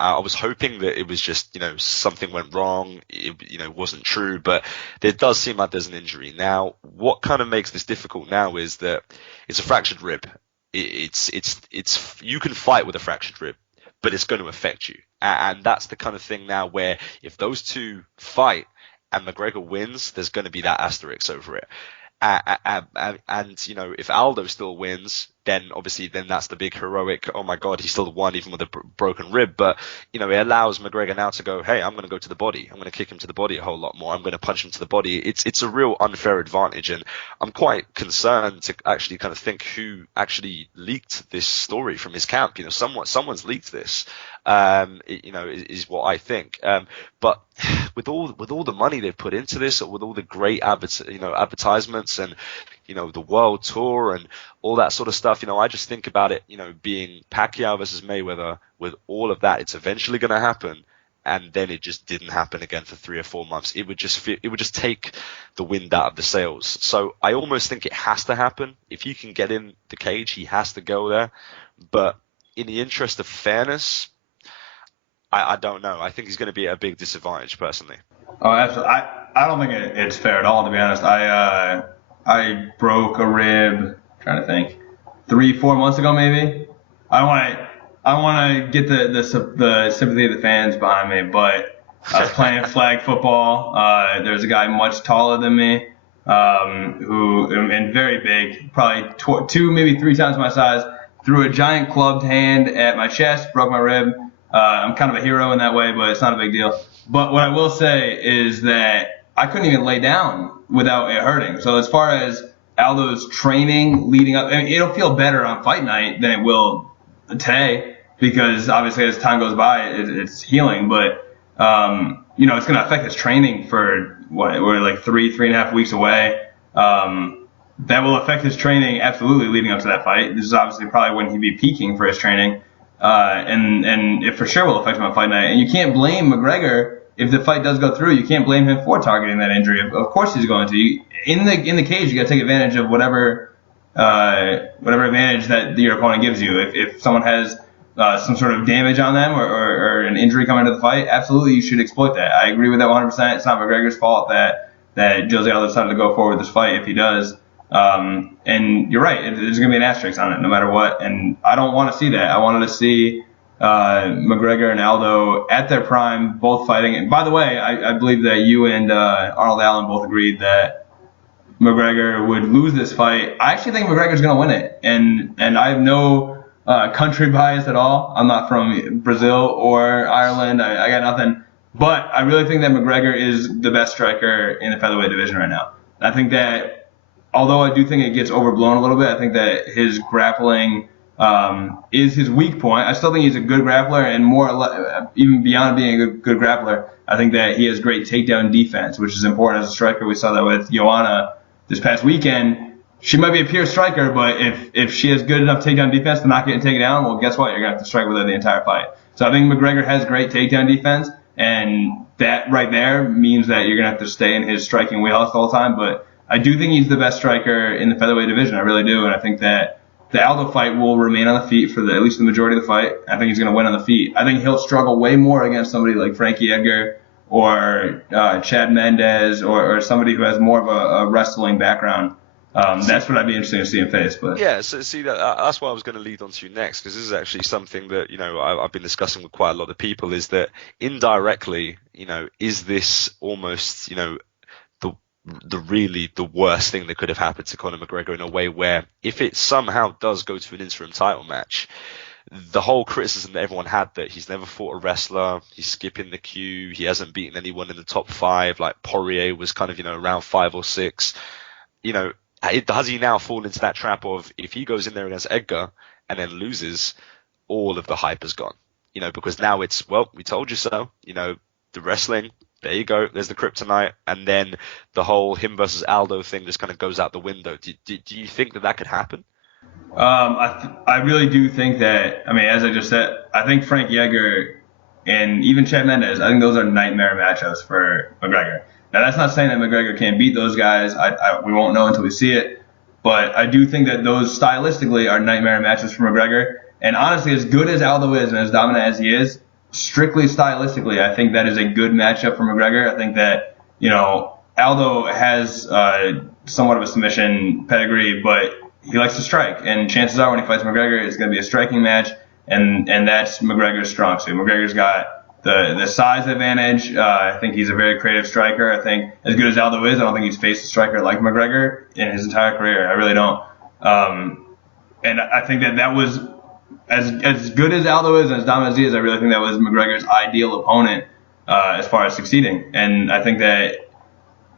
I was hoping that it was just, something went wrong, it wasn't true, but it does seem like there's an injury. Now, what kind of makes this difficult now is that it's a fractured rib. It's you can fight with a fractured rib, but it's going to affect you. And that's the kind of thing now where if those two fight and McGregor wins, there's going to be that asterisk over it. And if Aldo still wins, then that's the big heroic, oh my God, he still won even with a broken rib. But, it allows McGregor now to go, hey, I'm going to go to the body. I'm going to kick him to the body a whole lot more. I'm going to punch him to the body. It's a real unfair advantage. And I'm quite concerned to actually kind of think who actually leaked this story from his camp. Someone's leaked this, is what I think. But with all the money they've put into this, or with all the great advertisements and, the world tour and all that sort of stuff, I just think about it, being Pacquiao versus Mayweather. With all of that, it's eventually going to happen. And then it just didn't happen again for 3 or 4 months. It would just take the wind out of the sails. So I almost think it has to happen. If you can get in the cage, he has to go there. But in the interest of fairness, I don't know. I think he's going to be at a big disadvantage, personally. Oh, absolutely. I don't think it's fair at all, to be honest. I broke a rib, trying to think, 3-4 months ago maybe. I want to get the sympathy of the fans behind me, but I was playing flag football. There's a guy much taller than me, and very big, probably 2 maybe 3 times my size. Threw a giant clubbed hand at my chest, broke my rib. I'm kind of a hero in that way, but it's not a big deal. But what I will say is that I couldn't even lay down without it hurting. So as far as Aldo's training leading up, it'll feel better on fight night than it will today, because obviously as time goes by, it's healing. But it's going to affect his training for we're like 3.5 weeks away. That will affect his training absolutely leading up to that fight. This is obviously probably when he'd be peaking for his training. And it for sure will affect him on fight night. And you can't blame McGregor if the fight does go through. You can't blame him for targeting that injury. Of course he's going to. In the cage, you got to take advantage of whatever advantage that your opponent gives you. If someone has some sort of damage on them or an injury coming into the fight, absolutely you should exploit that. I agree with that 100%. It's not McGregor's fault that that Jose Aldo decided to go forward with this fight if he does. And you're right, there's going to be an asterisk on it no matter what. And I don't want to see that. I wanted to see McGregor and Aldo at their prime, both fighting. And by the way, I believe that you and Arnold Allen both agreed that McGregor would lose this fight. I actually think McGregor's going to win it. And I have no country bias at all. I'm not from Brazil or Ireland. I got nothing. But I really think that McGregor is the best striker in the featherweight division right now. I think that, although I do think it gets overblown a little bit, I think that his grappling is his weak point. I still think he's a good grappler, and even beyond being a good grappler, I think that he has great takedown defense, which is important as a striker. We saw that with Joanna this past weekend. She might be a pure striker, but if she has good enough takedown defense to not get taken down, well, guess what? You're going to have to strike with her the entire fight. So I think McGregor has great takedown defense, and that right there means that you're going to have to stay in his striking wheelhouse the whole time. But I do think he's the best striker in the featherweight division. I really do. And I think that the Aldo fight will remain on the feet for at least the majority of the fight. I think he's going to win on the feet. I think he'll struggle way more against somebody like Frankie Edgar or Chad Mendez or somebody who has more of a wrestling background. That's what I'd be interested to see him face. But yeah, so see that's what I was going to lead on to next, because this is actually something that I've been discussing with quite a lot of people. Is that indirectly, is this almost the worst thing that could have happened to Conor McGregor, in a way where if it somehow does go to an interim title match, the whole criticism that everyone had that he's never fought a wrestler, he's skipping the queue, he hasn't beaten anyone in the top 5, like Poirier was kind of around 5 or 6, does he now fall into that trap of, if he goes in there against Edgar and then loses, all of the hype is gone? Because now it's, well, we told you so. The wrestling, there you go, there's the kryptonite, and then the whole him versus Aldo thing just kind of goes out the window. Do you think that could happen? I really do think that, as I just said, I think Frankie Edgar and even Chad Mendez, I think those are nightmare matchups for McGregor. Now, that's not saying that McGregor can't beat those guys. We won't know until we see it. But I do think that those stylistically are nightmare matches for McGregor. And honestly, as good as Aldo is and as dominant as he is, strictly stylistically, I think that is a good matchup for McGregor. I think that, Aldo has somewhat of a submission pedigree, but he likes to strike. And chances are when he fights McGregor, it's going to be a striking match. And that's McGregor's strong suit. McGregor's got the size advantage. I think he's a very creative striker. I think as good as Aldo is, I don't think he's faced a striker like McGregor in his entire career. I really don't. And I think that was, as good as Aldo is and as dominant as he is, I really think that was McGregor's ideal opponent as far as succeeding. And I think that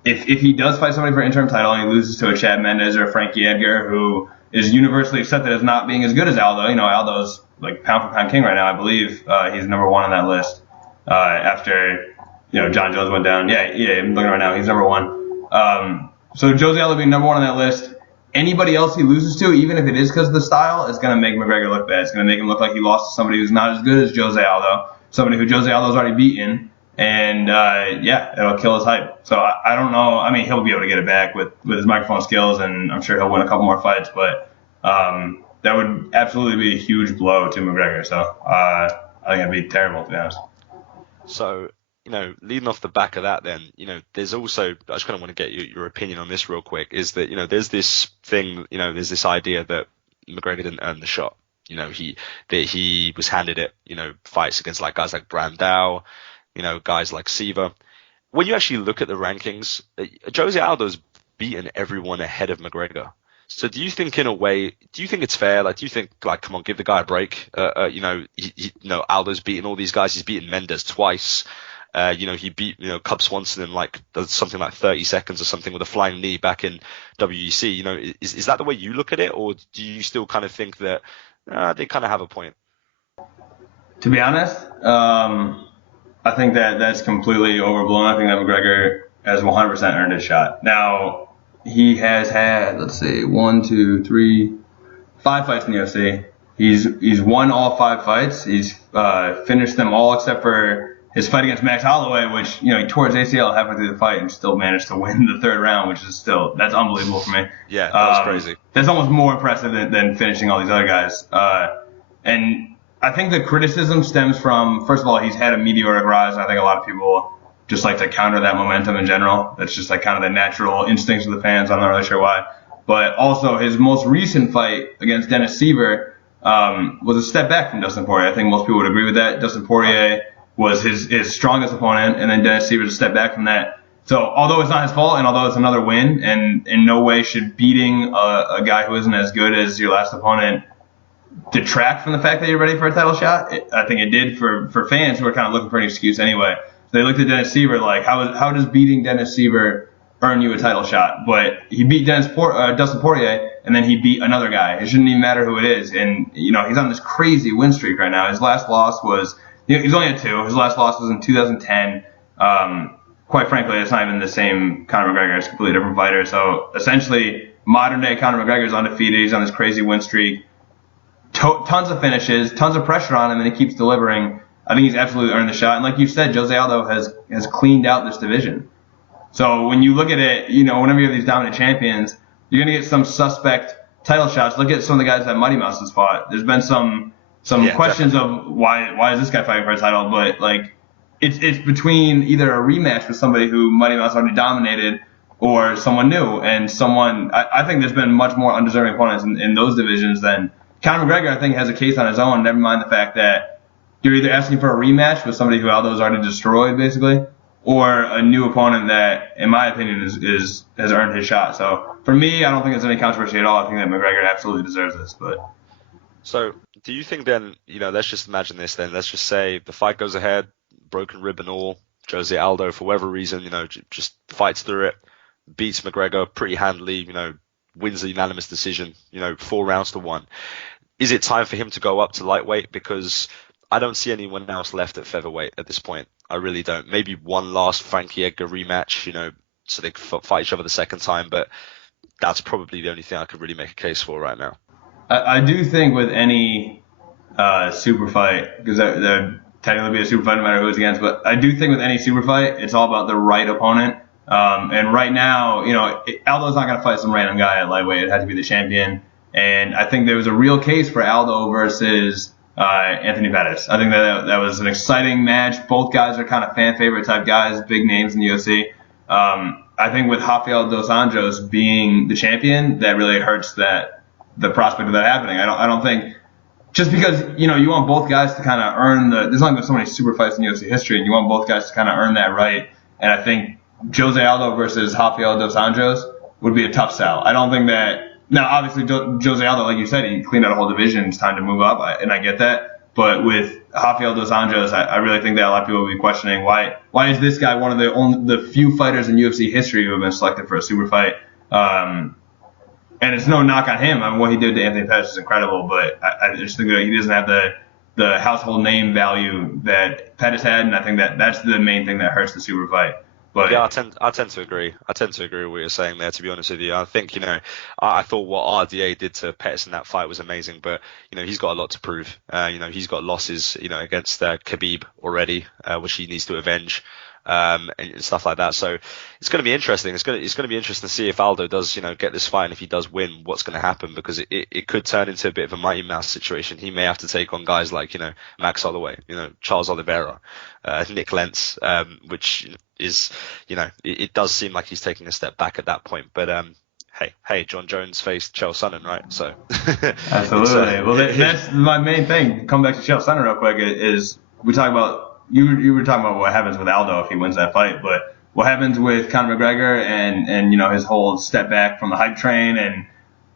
if he does fight somebody for an interim title and he loses to a Chad Mendez or a Frankie Edgar, who is universally accepted as not being as good as Aldo, Aldo's like pound for pound king right now. I believe he's number 1 on that list. After John Jones went down. Yeah, I'm looking right now. He's number 1. So Jose Aldo being number 1 on that list. Anybody else he loses to, even if it is because of the style, is going to make McGregor look bad. It's going to make him look like he lost to somebody who's not as good as Jose Aldo, somebody who Jose Aldo's already beaten, and it'll kill his hype. So I don't know. He'll be able to get it back with his microphone skills, and I'm sure he'll win a couple more fights. But that would absolutely be a huge blow to McGregor. So I think it'd be terrible, to be honest. So, leading off the back of that then, there's also, I just kind of want to get your opinion on this real quick, is that, there's this thing, there's this idea that McGregor didn't earn the shot. He was handed it, fights against guys like Brandao, guys like Siva. When you actually look at the rankings, Jose Aldo's beaten everyone ahead of McGregor. So do you think, in a way, do you think it's fair? Do you think, come on, give the guy a break? Aldo's beaten all these guys. He's beaten Mendez twice. He beat, Cub Swanson in something like 30 seconds or something with a flying knee back in WEC. Is that the way you look at it, or do you still kind of think that they kind of have a point? To be honest, I think that's completely overblown. I think that McGregor has 100% earned his shot. Now, he has had, 5 fights in the UFC. He's won all 5 fights. He's finished them all except for his fight against Max Holloway, which, he tore his ACL halfway through the fight and still managed to win the 3rd round, which is that's unbelievable for me. Yeah, that was crazy. That's almost more impressive than finishing all these other guys. And I think the criticism stems from, first of all, he's had a meteoric rise. I think a lot of people just like to counter that momentum in general. That's just like kind of the natural instincts of the fans. I'm not really sure why. But also his most recent fight against Dennis Siver was a step back from Dustin Poirier. I think most people would agree with that. Dustin Poirier was his strongest opponent, and then Dennis Siver a step back from that. So although it's not his fault, and although it's another win, and in no way should beating a guy who isn't as good as your last opponent detract from the fact that you're ready for a title shot, I think it did for fans who are kind of looking for an excuse anyway. They looked at Dennis Siver like, how does beating Dennis Siver earn you a title shot? But he beat Dustin Poirier, and then he beat another guy. It shouldn't even matter who it is. And, he's on this crazy win streak right now. His last loss was, he's only at 2. His last loss was in 2010. Quite frankly, it's not even the same Conor McGregor. It's a completely different fighter. So essentially, modern day Conor McGregor is undefeated. He's on this crazy win streak. Tons of finishes, tons of pressure on him, and he keeps delivering. I think he's absolutely earned the shot. And like you said, Jose Aldo has cleaned out this division. So when you look at it, whenever you have these dominant champions, you're going to get some suspect title shots. Look at some of the guys that Mighty Mouse has fought. There's been some questions definitely. Of why is this guy fighting for a title, but like it's between either a rematch with somebody who Mighty Mouse already dominated or someone new. And I think there's been much more undeserving opponents in those divisions than Conor McGregor. I think has a case on his own, never mind the fact that you're either asking for a rematch with somebody who Aldo's already destroyed, basically, or a new opponent that, in my opinion, has earned his shot. So for me, I don't think there's any controversy at all. I think that McGregor absolutely deserves this. But so, do you think then? Let's just imagine this. Then let's just say the fight goes ahead, broken rib and all. Jose Aldo, for whatever reason, just fights through it, beats McGregor pretty handily. Wins a unanimous decision. 4 rounds to 1. Is it time for him to go up to lightweight? Because I don't see anyone else left at featherweight at this point. I really don't. Maybe one last Frankie Edgar rematch, so they can fight each other the second time. But that's probably the only thing I could really make a case for right now. I do think with any super fight, because there'd technically be a super fight no matter who it's against, but I do think with any super fight, it's all about the right opponent. And right now, Aldo's not going to fight some random guy at lightweight. It had to be the champion. And I think there was a real case for Aldo versus Anthony Pettis. I think that was an exciting match. Both guys are kind of fan favorite type guys, big names in the UFC. I think with Rafael dos Anjos being the champion, that really hurts the prospect of that happening. I don't think just because you want both guys to kind of earn there's not been so many super fights in UFC history, and you want both guys to kind of earn that right. And I think Jose Aldo versus Rafael dos Anjos would be a tough sell. I don't think that. Now, obviously, Jose Aldo, like you said, he cleaned out a whole division. It's time to move up, and I get that. But with Rafael dos Anjos, I really think that a lot of people will be questioning why is this guy one of the few fighters in UFC history who have been selected for a super fight? And it's no knock on him. I mean, what he did to Anthony Pettis is incredible, but I just think that he doesn't have the household name value that Pettis had, and I think that's the main thing that hurts the super fight. But yeah, I tend to agree. I tend to agree with what you're saying there, to be honest with you. I think, I thought what RDA did to Pettis in that fight was amazing, but, he's got a lot to prove. He's got losses, against Khabib already, which he needs to avenge. And stuff like that. So it's going to be interesting. It's going to be interesting to see if Aldo does, get this fight, and if he does win, what's going to happen, because it could turn into a bit of a Mighty Mouse situation. He may have to take on guys like, Max Holloway, Charles Oliveira, Nick Lentz, which is, it does seem like he's taking a step back at that point. But hey, John Jones faced Chael Sonnen, right? So absolutely. Well, that's my main thing. Come back to Chael Sonnen real quick. Is we talk about. You were talking about what happens with Aldo if he wins that fight, but what happens with Conor McGregor and his whole step back from the hype train, and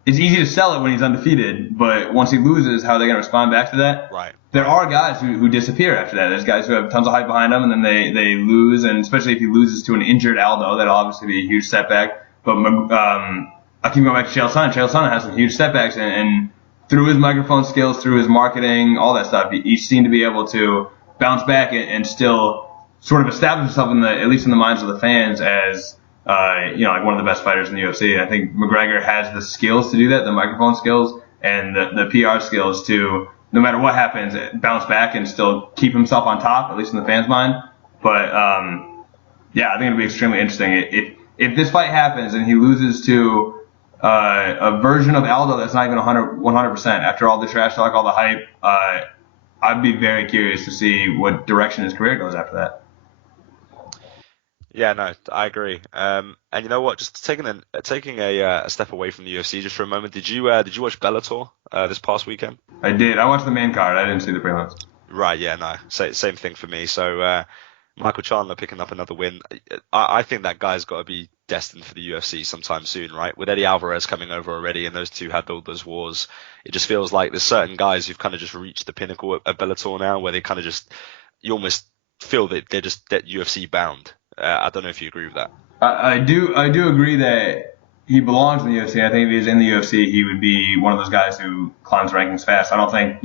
it's easy to sell it when he's undefeated, but once he loses, how are they going to respond back to that? Right. There are guys who disappear after that. There's guys who have tons of hype behind them, and then they lose, and especially if he loses to an injured Aldo, that'll obviously be a huge setback. But I keep going back to Chael Sonnen. Chael Sonnen has some huge setbacks, and through his microphone skills, through his marketing, all that stuff, he seemed to be able to bounce back and still sort of establish himself at least in the minds of the fans as like one of the best fighters in the UFC. I think McGregor has the skills to do that, the microphone skills and the PR skills to, no matter what happens, bounce back and still keep himself on top, at least in the fans' mind. But I think it'll be extremely interesting. If this fight happens and he loses to a version of Aldo that's not even 100% after all the trash talk, all the hype, I'd be very curious to see what direction his career goes after that. Yeah, no, I agree. And you know what? Just taking a step away from the UFC just for a moment. Did you watch Bellator this past weekend? I did. I watched the main card. I didn't see the prelims. Right, yeah, no, same thing for me. So Michael Chandler picking up another win. I think that guy's got to be destined for the UFC sometime soon, right? With Eddie Alvarez coming over already, and those two had all those wars. It just feels like there's certain guys who've kind of just reached the pinnacle at Bellator now, where they kind of just you almost feel that they're just that UFC bound. I don't know if you agree with that. I do agree that he belongs in the UFC. I think if he was in the UFC, he would be one of those guys who climbs rankings fast. I don't think,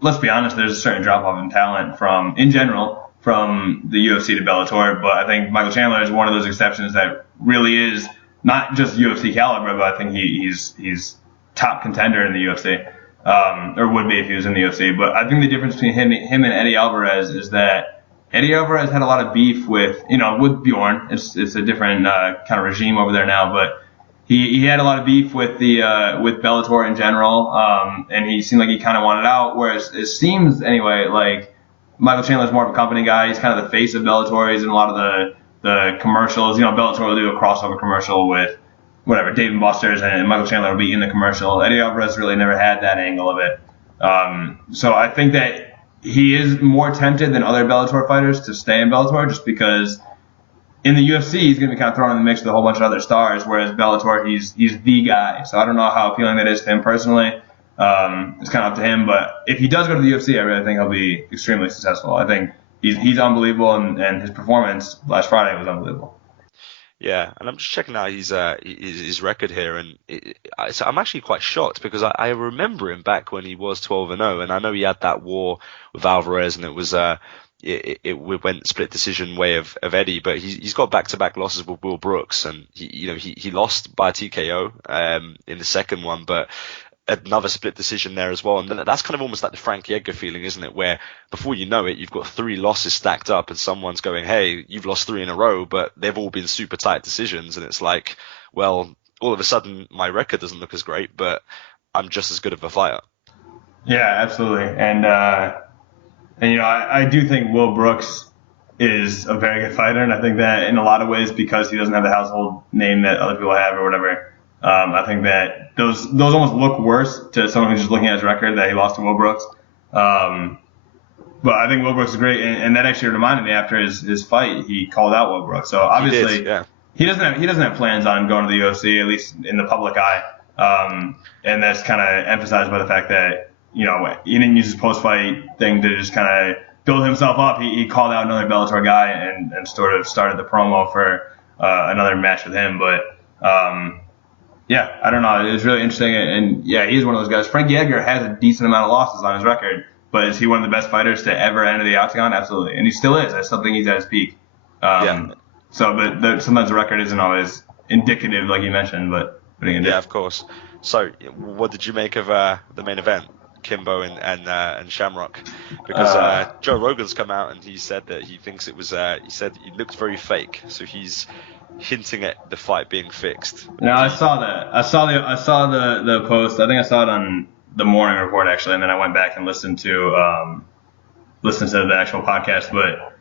let's be honest, there's a certain drop off in talent in general, from the UFC to Bellator. But I think Michael Chandler is one of those exceptions that really is not just UFC caliber, but I think he's top contender in the UFC, or would be if he was in the UFC. But I think the difference between him and Eddie Alvarez is that Eddie Alvarez had a lot of beef with Bjorn. It's a different kind of regime over there now, but he had a lot of beef with with Bellator in general, and he seemed like he kind of wanted out. Whereas it seems anyway like Michael Chandler's more of a company guy. He's kind of the face of Bellator. He's in a lot of the commercials. Bellator will do a crossover commercial with whatever Dave and Buster's, and Michael Chandler will be in the commercial. Eddie Alvarez really never had that angle of it. So I think that he is more tempted than other Bellator fighters to stay in Bellator, just because in the UFC he's going to be kind of thrown in the mix with a whole bunch of other stars, whereas Bellator he's the guy. So I don't know how appealing that is to him personally. It's kind of up to him, but if he does go to the UFC, I really think he'll be extremely successful. I think he's unbelievable, and his performance last Friday was unbelievable. Yeah, and I'm just checking out his record here, and so I'm actually quite shocked because I remember him back when he was 12-0, and I know he had that war with Alvarez, and it was it went split decision way of Eddie, but he's got back-to-back losses with Will Brooks, and he lost by TKO in the second one, but another split decision there as well. And that's kind of almost like the Frankie Edgar feeling, isn't it? Where before you know it, you've got 3 losses stacked up and someone's going, hey, you've lost 3 in a row, but they've all been super tight decisions. And it's like, well, all of a sudden my record doesn't look as great, but I'm just as good of a fighter. Yeah, absolutely. And I do think Will Brooks is a very good fighter. And I think that in a lot of ways, because he doesn't have the household name that other people have or whatever, I think that those almost look worse to someone who's just looking at his record that he lost to Will Brooks. But I think Will Brooks is great, and that actually reminded me after his fight, he called out Will Brooks. So obviously, he doesn't have plans on going to the UFC, at least in the public eye. And that's kind of emphasized by the fact that he didn't use his post-fight thing to just kind of build himself up. He called out another Bellator guy and sort of started the promo for another match with him, but. Yeah, I don't know. It was really interesting, and yeah, he's one of those guys. Frankie Edgar has a decent amount of losses on his record, but is he one of the best fighters to ever enter the octagon? Absolutely, and he still is. I still think he's at his peak. So, but sometimes the record isn't always indicative, like you mentioned. But yeah, of course. So, what did you make of the main event, Kimbo and Shamrock? Because Joe Rogan's come out and he said that he thinks it was. He said it looked very fake. So he's hinting at the fight being fixed. No, I saw that. I saw the post. I think I saw it on the morning report actually, and then I went back and listened to the actual podcast. But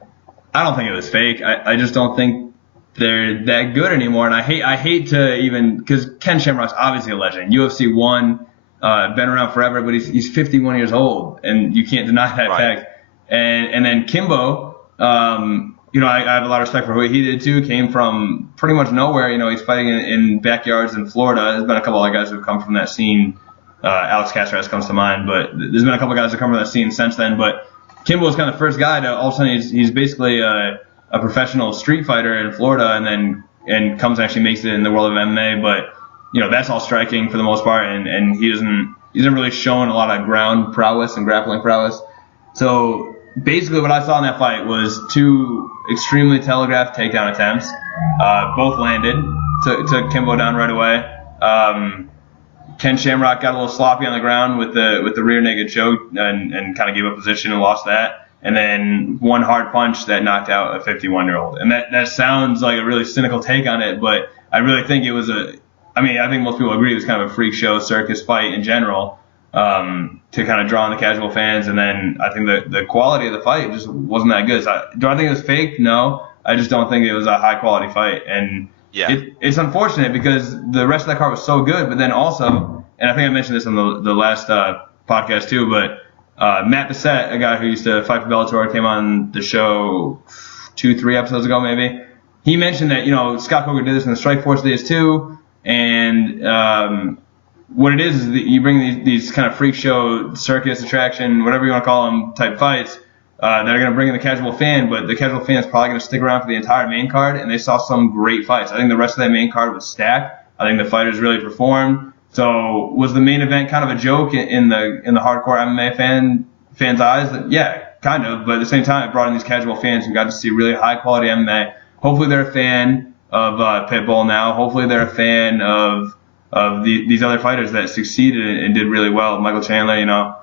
I don't think it was fake. I just don't think they're that good anymore. And I hate to even, because Ken Shamrock's obviously a legend. UFC 1, been around forever, but he's 51 years old, and you can't deny that fact. And then Kimbo. I have a lot of respect for what he did too. Came from pretty much nowhere. He's fighting in backyards in Florida. There's been a couple other guys who've come from that scene. Alex Caceres comes to mind, but there's been a couple guys who come from that scene since then. But Kimbo was kind of the first guy to all of a sudden he's basically a professional street fighter in Florida, and comes and actually makes it in the world of MMA. But that's all striking for the most part, and he hasn't really shown a lot of ground prowess and grappling prowess. So basically what I saw in that fight was 2 extremely telegraphed takedown attempts. Both landed, took Kimbo down right away. Ken Shamrock got a little sloppy on the ground with the rear naked choke and kind of gave up position and lost that. And then one hard punch that knocked out a 51-year-old. And that sounds like a really cynical take on it, but I really think it was I think most people agree it was kind of a freak show circus fight in general. To kind of draw in the casual fans, and then I think the quality of the fight just wasn't that good. So do I think it was fake? No. I just don't think it was a high quality fight. And Yeah. it's unfortunate because the rest of that card was so good, but then also, and I think I mentioned this on the last podcast too, but Matt Bissett, a guy who used to fight for Bellator, came on the show 2-3 episodes ago maybe. He mentioned that, Scott Coker did this in the Strikeforce days too, and what it is that you bring these kind of freak show, circus attraction, whatever you want to call them, type fights that are going to bring in the casual fan, but the casual fan is probably going to stick around for the entire main card, and they saw some great fights. I think the rest of that main card was stacked. I think the fighters really performed. So was the main event kind of a joke in the hardcore MMA fans' eyes? Yeah, kind of, but at the same time, it brought in these casual fans who got to see really high quality MMA. Hopefully they're a fan of Pitbull now. Hopefully they're a fan of these other fighters that succeeded and did really well. Michael Chandler,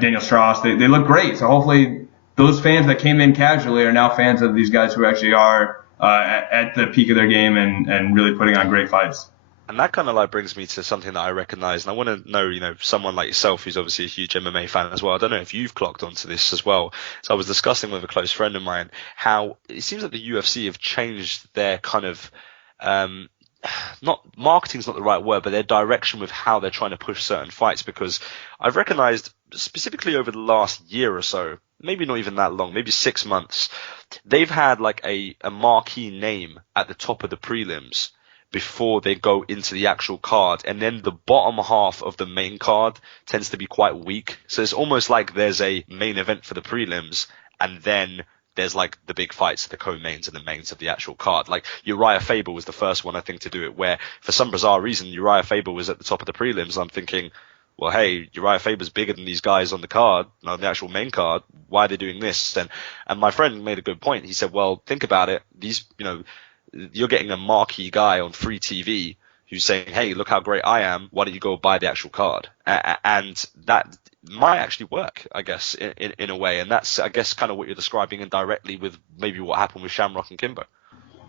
Daniel Strauss, they look great. So hopefully those fans that came in casually are now fans of these guys who actually are at the peak of their game and really putting on great fights. And that kind of like brings me to something that I recognize, and I want to know, someone like yourself who's obviously a huge MMA fan as well. I don't know if you've clocked onto this as well. So I was discussing with a close friend of mine how it seems like the UFC have changed their kind of not marketing's not the right word, but their direction with how they're trying to push certain fights, because I've recognized specifically over the last year or so, maybe not even that long, maybe 6 months, they've had like a marquee name at the top of the prelims before they go into the actual card, and then the bottom half of the main card tends to be quite weak. So it's almost like there's a main event for the prelims, and then there's like the big fights, the co-mains and the mains of the actual card. Like Uriah Faber was the first one, I think, to do it, where for some bizarre reason Uriah Faber was at the top of the prelims. I'm thinking, well, hey, Uriah Faber's bigger than these guys on the card, on the actual main card. Why are they doing this? And my friend made a good point. He said, well, think about it. You're getting a marquee guy on free TV who's saying, hey, look how great I am. Why don't you go buy the actual card? And that might actually work, I guess, in a way. And that's, I guess, kind of what you're describing indirectly with maybe what happened with Shamrock and Kimbo.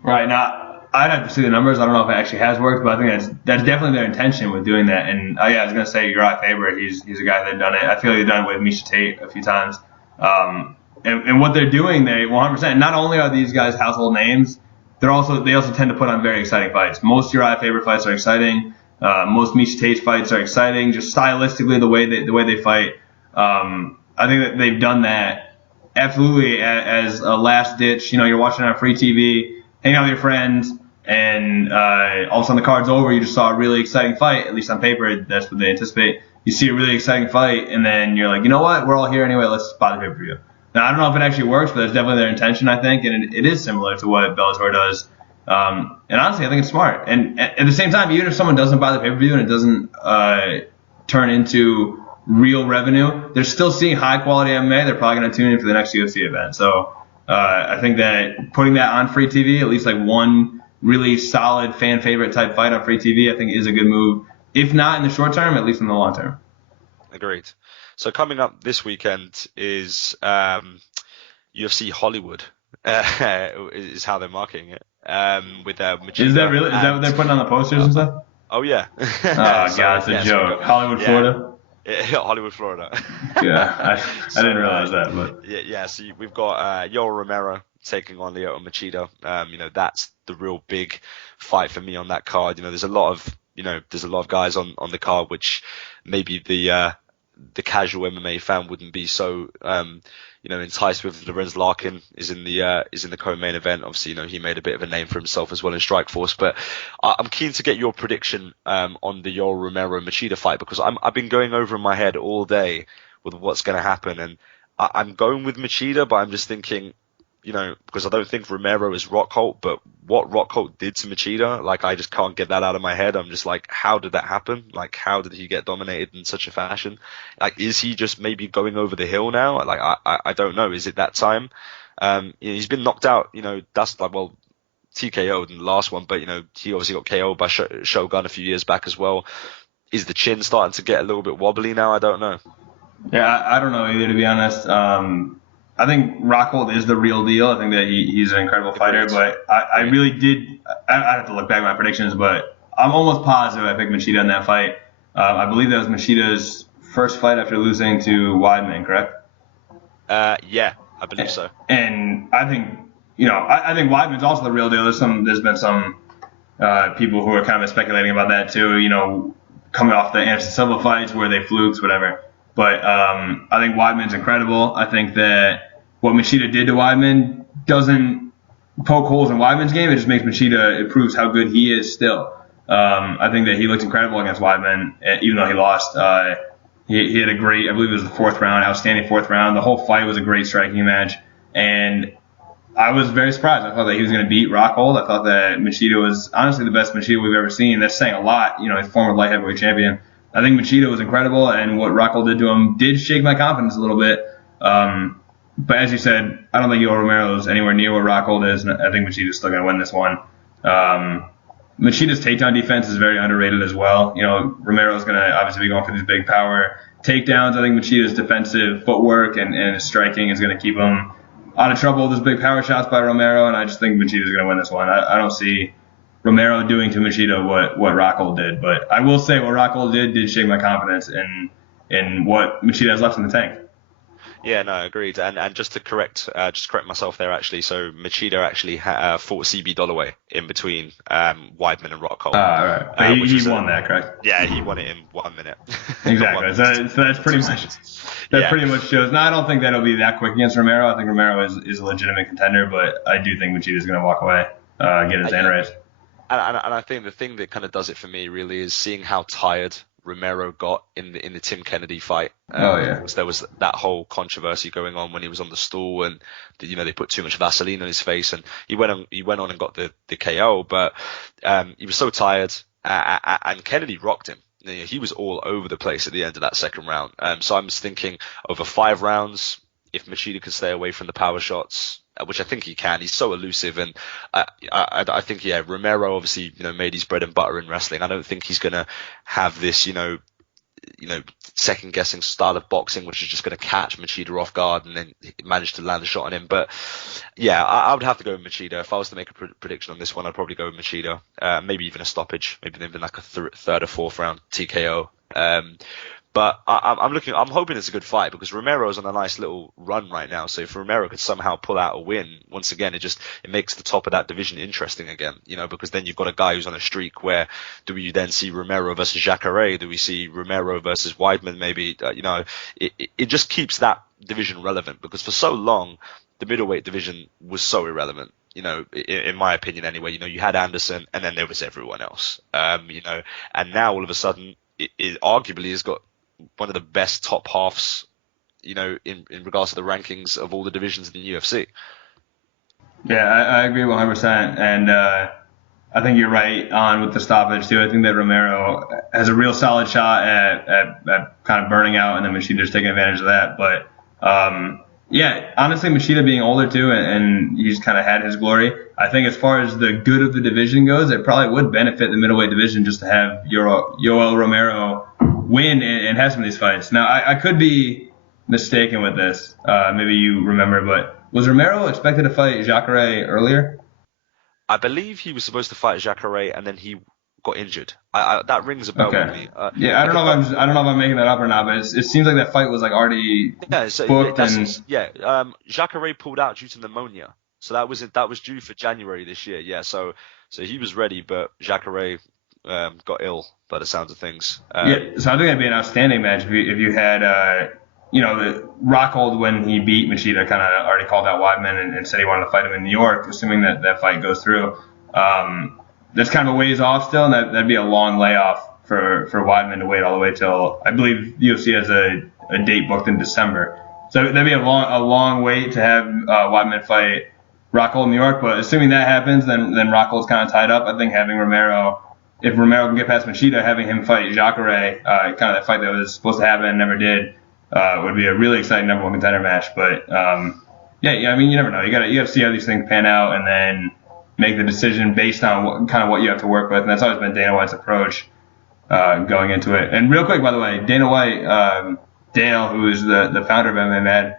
Right. Now, I'd have to see the numbers. I don't know if it actually has worked, but I think that's definitely their intention with doing that. And I was going to say Uriah Faber, he's a guy that's done it. I feel like they've done it with Misha Tate a few times. And what they're doing, they 100%, not only are these guys household names, they also tend to put on very exciting fights. Most Uriah Faber fights are exciting. Most Misha Tate fights are exciting, just stylistically the way they fight. I think that they've done that absolutely as a last ditch. You're watching on free TV, hanging out with your friends, and all of a sudden the card's over. You just saw a really exciting fight. At least on paper, that's what they anticipate. You see a really exciting fight, and then you're like, you know what? We're all here anyway. Let's buy the pay-per-view. Now, I don't know if it actually works, but that's definitely their intention, I think, and it is similar to what Bellator does. And honestly, I think it's smart. And at the same time, even if someone doesn't buy the pay-per-view and it doesn't turn into real revenue, they're still seeing high-quality MMA. They're probably going to tune in for the next UFC event. So I think that putting that on free TV, at least like one really solid fan-favorite type fight on free TV, I think is a good move. If not in the short term, at least in the long term. Agreed. So coming up this weekend is UFC Hollywood, is how they're marketing it. With Machida. Is that really? Is that what they're putting on the posters and stuff? Oh yeah. Oh god, it's a joke. Hollywood, Florida. Hollywood, Florida. Yeah, I didn't realize that, but yeah. So we've got Yoel Romero taking on Lyoto Machida. That's the real big fight for me on that card. There's a lot of guys on the card which maybe the casual MMA fan wouldn't be so enticed with. Lorenz Larkin is in the co-main event. Obviously, he made a bit of a name for himself as well in Strikeforce. But I'm keen to get your prediction on the Yoel Romero Machida fight, because I've been going over in my head all day with what's going to happen, and I'm going with Machida, but I'm just thinking, because I don't think Romero is Rockhold, but what Rockhold did to Machida, like, I just can't get that out of my head. I'm just like, how did that happen? Like, how did he get dominated in such a fashion? Like, is he just maybe going over the hill now? Like, I don't know. Is it that time? He's been knocked out, that's like, well, TKO'd in the last one, but, he obviously got KO'd by Shogun a few years back as well. Is the chin starting to get a little bit wobbly now? I don't know. Yeah, I don't know either, to be honest. I think Rockhold is the real deal. I think that he's an incredible fighter, but I really did. I have to look back at my predictions, but I'm almost positive I picked Machida in that fight. I believe that was Machida's first fight after losing to Weidman, correct? Yeah, I believe so. And I think I think Weidman's also the real deal. There's been some people who are kind of speculating about that too. Coming off the Anderson Silva fights where they flukes, whatever. But I think Weidman's incredible. I think that what Machida did to Weidman doesn't poke holes in Weidman's game. It just makes Machida, it proves how good he is still. I think that he looked incredible against Weidman, even though he lost. He had a great, I believe it was the fourth round, outstanding fourth round. The whole fight was a great striking match. And I was very surprised. I thought that he was going to beat Rockhold. I thought that Machida was honestly the best Machida we've ever seen. That's saying a lot. He's former light heavyweight champion. I think Machida was incredible, and what Rockhold did to him did shake my confidence a little bit. But as you said, I don't think Yoel Romero is anywhere near what Rockhold is, and I think Machida's still going to win this one. Machida's takedown defense is very underrated as well. Romero's going to obviously be going for these big power takedowns. I think Machida's defensive footwork and his striking is going to keep him out of trouble with his big power shots by Romero, and I just think Machida's going to win this one. I don't see Romero doing to Machida what Rockhold did, but I will say what Rockhold did shake my confidence in what Machida has left in the tank. Yeah, no, agreed. And just to correct myself there, actually. So Machida actually fought CB Dollaway in between Weidman and Rockhold. Right. But he won that, correct? Yeah, he won it in 1 minute. Exactly. So that's pretty much pretty much shows. Now I don't think that'll be that quick against Romero. I think Romero is a legitimate contender, but I do think Machida's going to walk away, get his hand raised. And I think the thing that kind of does it for me really is seeing how tired Romero got in the Tim Kennedy fight. There was that whole controversy going on when he was on the stool, and they put too much Vaseline on his face, and he went on and got the KO, but he was so tired, and Kennedy rocked him. He was all over the place at the end of that second round. So I'm just thinking over 5 rounds, if Machida could stay away from the power shots, which I think he can. He's so elusive, and I think Romero obviously made his bread and butter in wrestling. I don't think he's gonna have this second guessing style of boxing, which is just gonna catch Machida off guard and then manage to land a shot on him. But yeah, I would have to go with Machida. If I was to make a prediction on this one, I'd probably go with Machida. Maybe even a stoppage, maybe even like a third or fourth round TKO. But I'm hoping it's a good fight because Romero's on a nice little run right now. So if Romero could somehow pull out a win, once again, it makes the top of that division interesting again, because then you've got a guy who's on a streak where do we then see Romero versus Jacare? Do we see Romero versus Weidman? Maybe, it just keeps that division relevant because for so long, the middleweight division was so irrelevant. In my opinion anyway, you had Anderson and then there was everyone else, and now all of a sudden it arguably has got one of the best top halves, in regards to the rankings of all the divisions in the UFC. Yeah, I agree 100%. And I think you're right on with the stoppage, too. I think that Romero has a real solid shot at kind of burning out, and then Machida's taking advantage of that. But, honestly, Machida being older, too, and he's kind of had his glory. I think as far as the good of the division goes, it probably would benefit the middleweight division just to have Yoel Romero win and have some of these fights. Now, I could be mistaken with this. Maybe you remember, but was Romero expected to fight Jacare earlier? I believe he was supposed to fight Jacare and then he got injured. That rings a bell with me. I don't know if I'm making that up or not, but it seems like that fight was like already booked. Jacare pulled out due to pneumonia, so that was due for January this year. Yeah, so he was ready, but Jacare got ill by the sounds of things. So I think that'd be an outstanding match if you had, Rockhold when he beat Machida kind of already called out Weidman and said he wanted to fight him in New York, assuming that fight goes through. That's kind of a ways off still, and that'd be a long layoff for Weidman to wait all the way till, I believe UFC has a date booked in December. So that'd be a long wait to have Weidman fight Rockhold in New York, but assuming that happens, then Rockhold's kind of tied up. I think having Romero, if Romero can get past Machida, having him fight Jacare, kind of that fight that was supposed to happen and never did, would be a really exciting number one contender match. But I mean, you never know. You got to see how these things pan out and then make the decision based on what you have to work with. And that's always been Dana White's approach going into it. And real quick, by the way, Dana White, Dale, who is the founder of MMA Mad,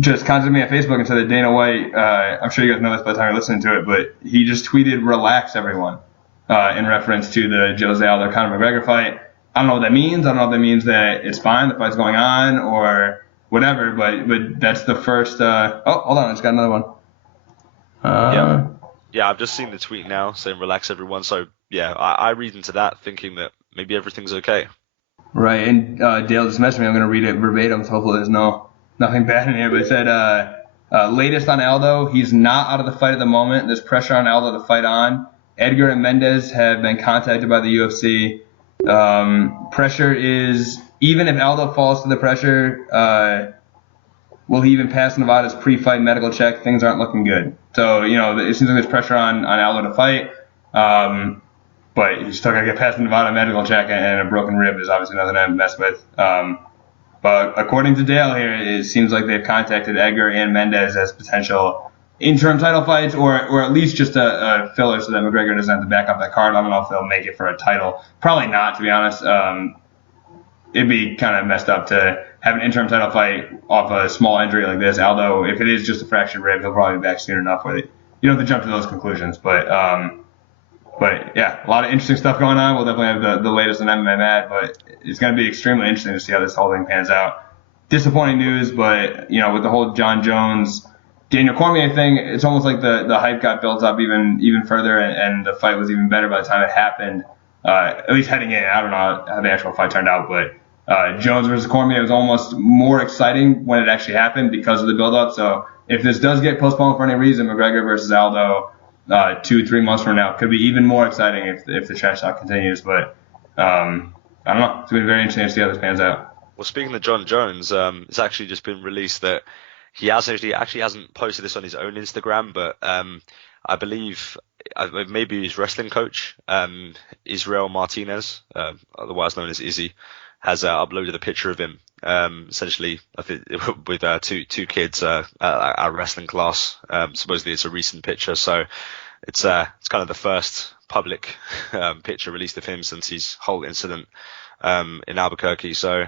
just contacted me on Facebook and said that Dana White, I'm sure you guys know this by the time you're listening to it, but he just tweeted, "Relax, everyone," in reference to the Jose Aldo Conor McGregor fight. I don't know what that means. I don't know if that means that it's fine, the fight's going on, or whatever, but that's the first. Hold on, I just got another one. Yeah. Yeah, I've just seen the tweet now saying relax everyone. So yeah, I read into that thinking that maybe everything's okay. Right, and Dale just messaged me. I'm going to read it verbatim, so hopefully there's nothing bad in here. But it said, latest on Aldo, he's not out of the fight at the moment. There's pressure on Aldo to fight on. Edgar and Mendez have been contacted by the UFC. Pressure is, even if Aldo falls to the pressure, will he even pass Nevada's pre-fight medical check? Things aren't looking good. So, it seems like there's pressure on Aldo to fight. But he's still got to get past the Nevada medical check, and a broken rib is obviously nothing to mess with. But according to Dale here, it seems like they've contacted Edgar and Mendez as potential interim title fights, or at least just a filler so that McGregor doesn't have to back up that card. I don't know if they'll make it for a title. Probably not, to be honest. It'd be kind of messed up to have an interim title fight off a small injury like this. Although if it is just a fractured rib, he'll probably be back soon enough where you don't have to jump to those conclusions. But yeah, a lot of interesting stuff going on. We'll definitely have the latest on MMA Mad, but it's going to be extremely interesting to see how this whole thing pans out. Disappointing news, but with the whole John Jones, Daniel Cormier thing, it's almost like the hype got built up even further, and the fight was even better by the time it happened. At least heading in, I don't know how the actual fight turned out, but Jones versus Cormier was almost more exciting when it actually happened because of the build-up. So if this does get postponed for any reason, McGregor versus Aldo 2-3 months from now could be even more exciting if the trash talk continues. But I don't know. It's going to be very interesting to see how this pans out. Well, speaking of John Jones, it's actually just been released that he actually hasn't posted this on his own Instagram, but I believe maybe his wrestling coach, Israel Martinez, otherwise known as Izzy, has uploaded a picture of him, essentially I think, with two kids at a wrestling class. Supposedly it's a recent picture, so it's kind of the first public picture released of him since his whole incident in Albuquerque. So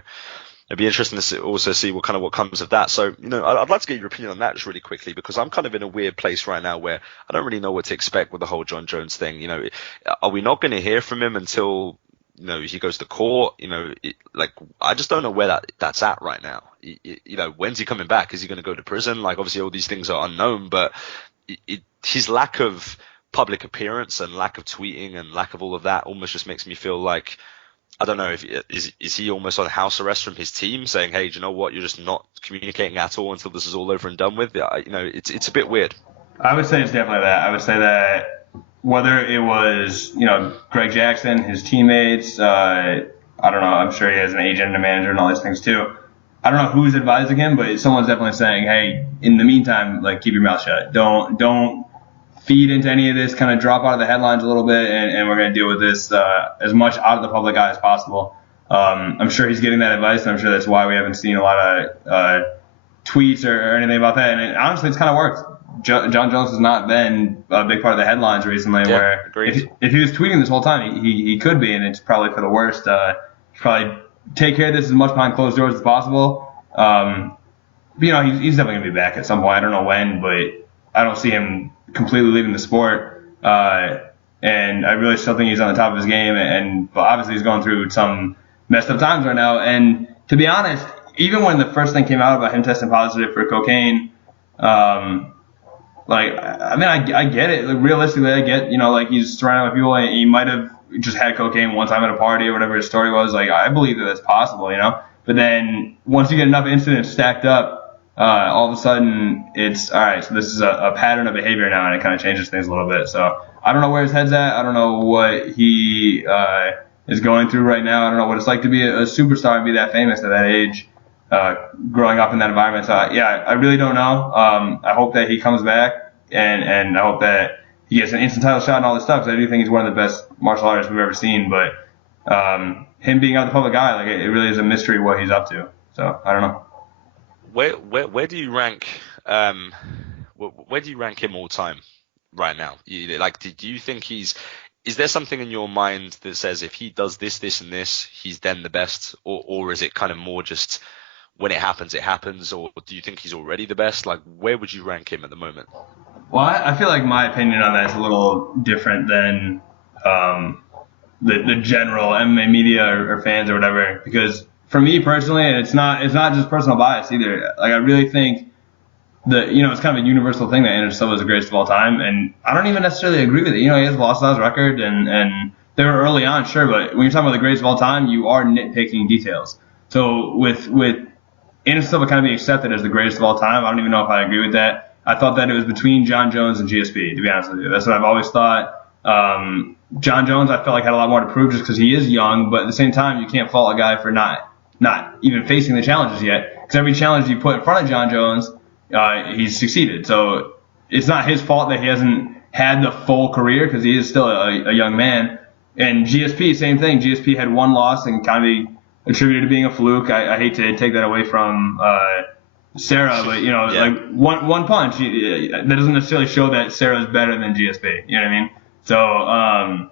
it'd be interesting to also see what comes of that. So, I'd like to get your opinion on that just really quickly, because I'm kind of in a weird place right now where I don't really know what to expect with the whole John Jones thing. Are we not going to hear from him until he goes to court? I just don't know where that's at right now. When's he coming back? Is he going to go to prison? Like, obviously all these things are unknown, but his lack of public appearance and lack of tweeting and lack of all of that almost just makes me feel like, I don't know, is he almost on house arrest from his team, saying, hey, do you know what, you're just not communicating at all until this is all over and done with? It's a bit weird. I would say it's definitely that. I would say that whether it was, Greg Jackson, his teammates, I don't know, I'm sure he has an agent and a manager and all these things too. I don't know who's advising him, but someone's definitely saying, hey, in the meantime, keep your mouth shut. Don't feed into any of this, kind of drop out of the headlines a little bit, and we're going to deal with this as much out of the public eye as possible. I'm sure he's getting that advice, and I'm sure that's why we haven't seen a lot of tweets or anything about that. And honestly, it's kind of worked. John Jones has not been a big part of the headlines recently, where if he was tweeting this whole time, he could be, and it's probably for the worst. Probably take care of this as much behind closed doors as possible. He's definitely going to be back at some point. I don't know when, but I don't see him completely leaving the sport. And I really still think he's on the top of his game. But obviously he's going through some messed up times right now. And to be honest, even when the first thing came out about him testing positive for cocaine, I get it. Realistically, I get, he's surrounded by people and he might have just had cocaine one time at a party or whatever his story was. I believe that that's possible, But then once you get enough incidents stacked up, all of a sudden it's, all right, so this is a pattern of behavior now, and it kind of changes things a little bit. So I don't know where his head's at. I don't know what he is going through right now. I don't know what it's like to be a superstar and be that famous at that age. Growing up in that environment. So, I really don't know. I hope that he comes back, and I hope that he gets an instant title shot and all this stuff, because I do think he's one of the best martial artists we've ever seen. But him being out of the public eye, it really is a mystery what he's up to. So, I don't know. Where do you rank where do you rank him all time right now? Do you think is there something in your mind that says if he does this, this, and this, he's then the best, or is it kind of more just when it happens, or do you think he's already the best? Where would you rank him at the moment? Well, I feel like my opinion on that is a little different than the general MMA media or fans or whatever, because for me personally, and it's not just personal bias either. I really think it's kind of a universal thing that Anderson Silva is the greatest of all time, and I don't even necessarily agree with it. He has lost on his record, and they were early on, sure, but when you're talking about the greatest of all time, you are nitpicking details. So with Anderson Silva kind of being accepted as the greatest of all time, I don't even know if I agree with that. I thought that it was between John Jones and GSP, to be honest with you. That's what I've always thought. John Jones, I felt like had a lot more to prove just because he is young, but at the same time, you can't fault a guy for not even facing the challenges yet. Because every challenge you put in front of John Jones, he's succeeded. So it's not his fault that he hasn't had the full career because he is still a young man. And GSP, same thing. GSP had one loss and kind of attributed to being a fluke. I hate to take that away from Sarah, but like one punch that doesn't necessarily show that Sarah is better than GSP. You know what I mean? So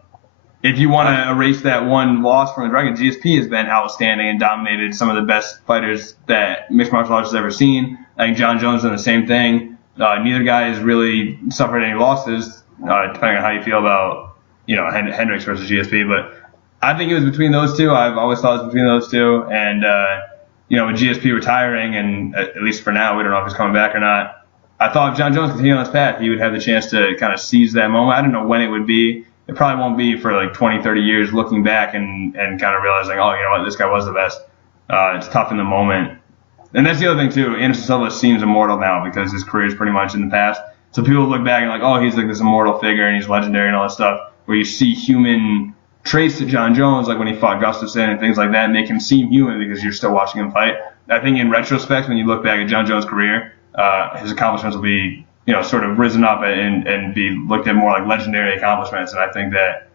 if you want to erase that one loss from the record, GSP has been outstanding and dominated some of the best fighters that mixed martial arts has ever seen. I think John Jones done the same thing. Neither guy has really suffered any losses, depending on how you feel about Hendricks versus GSP. But I think it was between those two. I've always thought it was between those two. And with GSP retiring, and at least for now, we don't know if he's coming back or not. I thought if John Jones continued on his path, he would have the chance to kind of seize that moment. I don't know when it would be. It probably won't be for like 20, 30 years looking back and kind of realizing, oh, you know what, this guy was the best. It's tough in the moment. And that's the other thing, too. Anderson Silva seems immortal now because his career is pretty much in the past. So people look back and like, oh, he's like this immortal figure and he's legendary and all that stuff, where you see human traits to John Jones, like when he fought Gustafsson and things like that, make him seem human because you're still watching him fight. I think in retrospect, when you look back at John Jones' career, his accomplishments will be, sort of risen up and be looked at more like legendary accomplishments. And I think that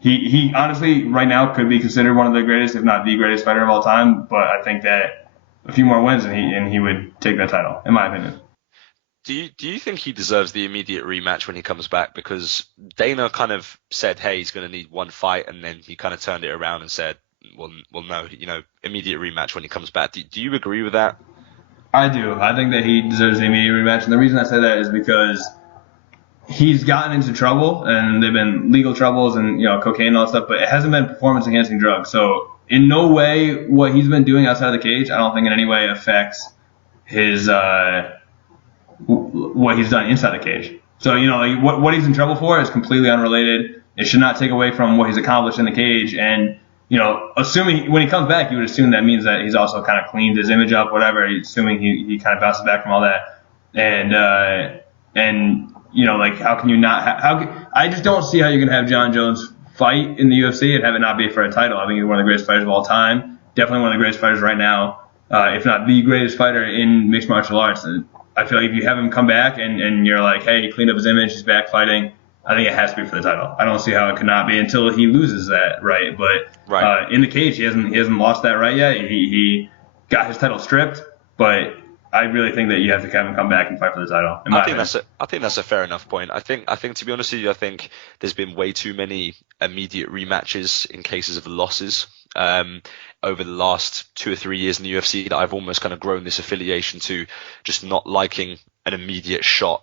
he honestly right now could be considered one of the greatest, if not the greatest fighter of all time. But I think that a few more wins and he would take that title, in my opinion. Do you think he deserves the immediate rematch when he comes back? Because Dana kind of said, hey, he's going to need one fight, and then he kind of turned it around and said, well, no, immediate rematch when he comes back. Do you agree with that? I do. I think that he deserves the immediate rematch, and the reason I say that is because he's gotten into trouble, and they've been legal troubles and cocaine and all that stuff, but it hasn't been performance-enhancing drugs. So in no way what he's been doing outside of the cage, I don't think in any way affects his what he's done inside the cage. So what he's in trouble for is completely unrelated. It should not take away from what he's accomplished in the cage, and assuming when he comes back, you would assume that means that he's also kind of cleaned his image up, whatever. Assuming he kind of bounces back from all that, and like how can you not? I just don't see how you can have John Jones fight in the UFC and have it not be for a title. I think he's one of the greatest fighters of all time. Definitely one of the greatest fighters right now, if not the greatest fighter in mixed martial arts. And I feel like if you have him come back and you're like, hey, he cleaned up his image, he's back fighting, I think it has to be for the title. I don't see how it could not be until he loses that right. But in the cage, he hasn't lost that right yet. He got his title stripped, but I really think that you have to have him come back and fight for the title. I think that's a fair enough point. I think to be honest with you, I think there's been way too many immediate rematches in cases of losses over the last 2 or 3 years in the UFC that I've almost kind of grown this affiliation to just not liking an immediate shot,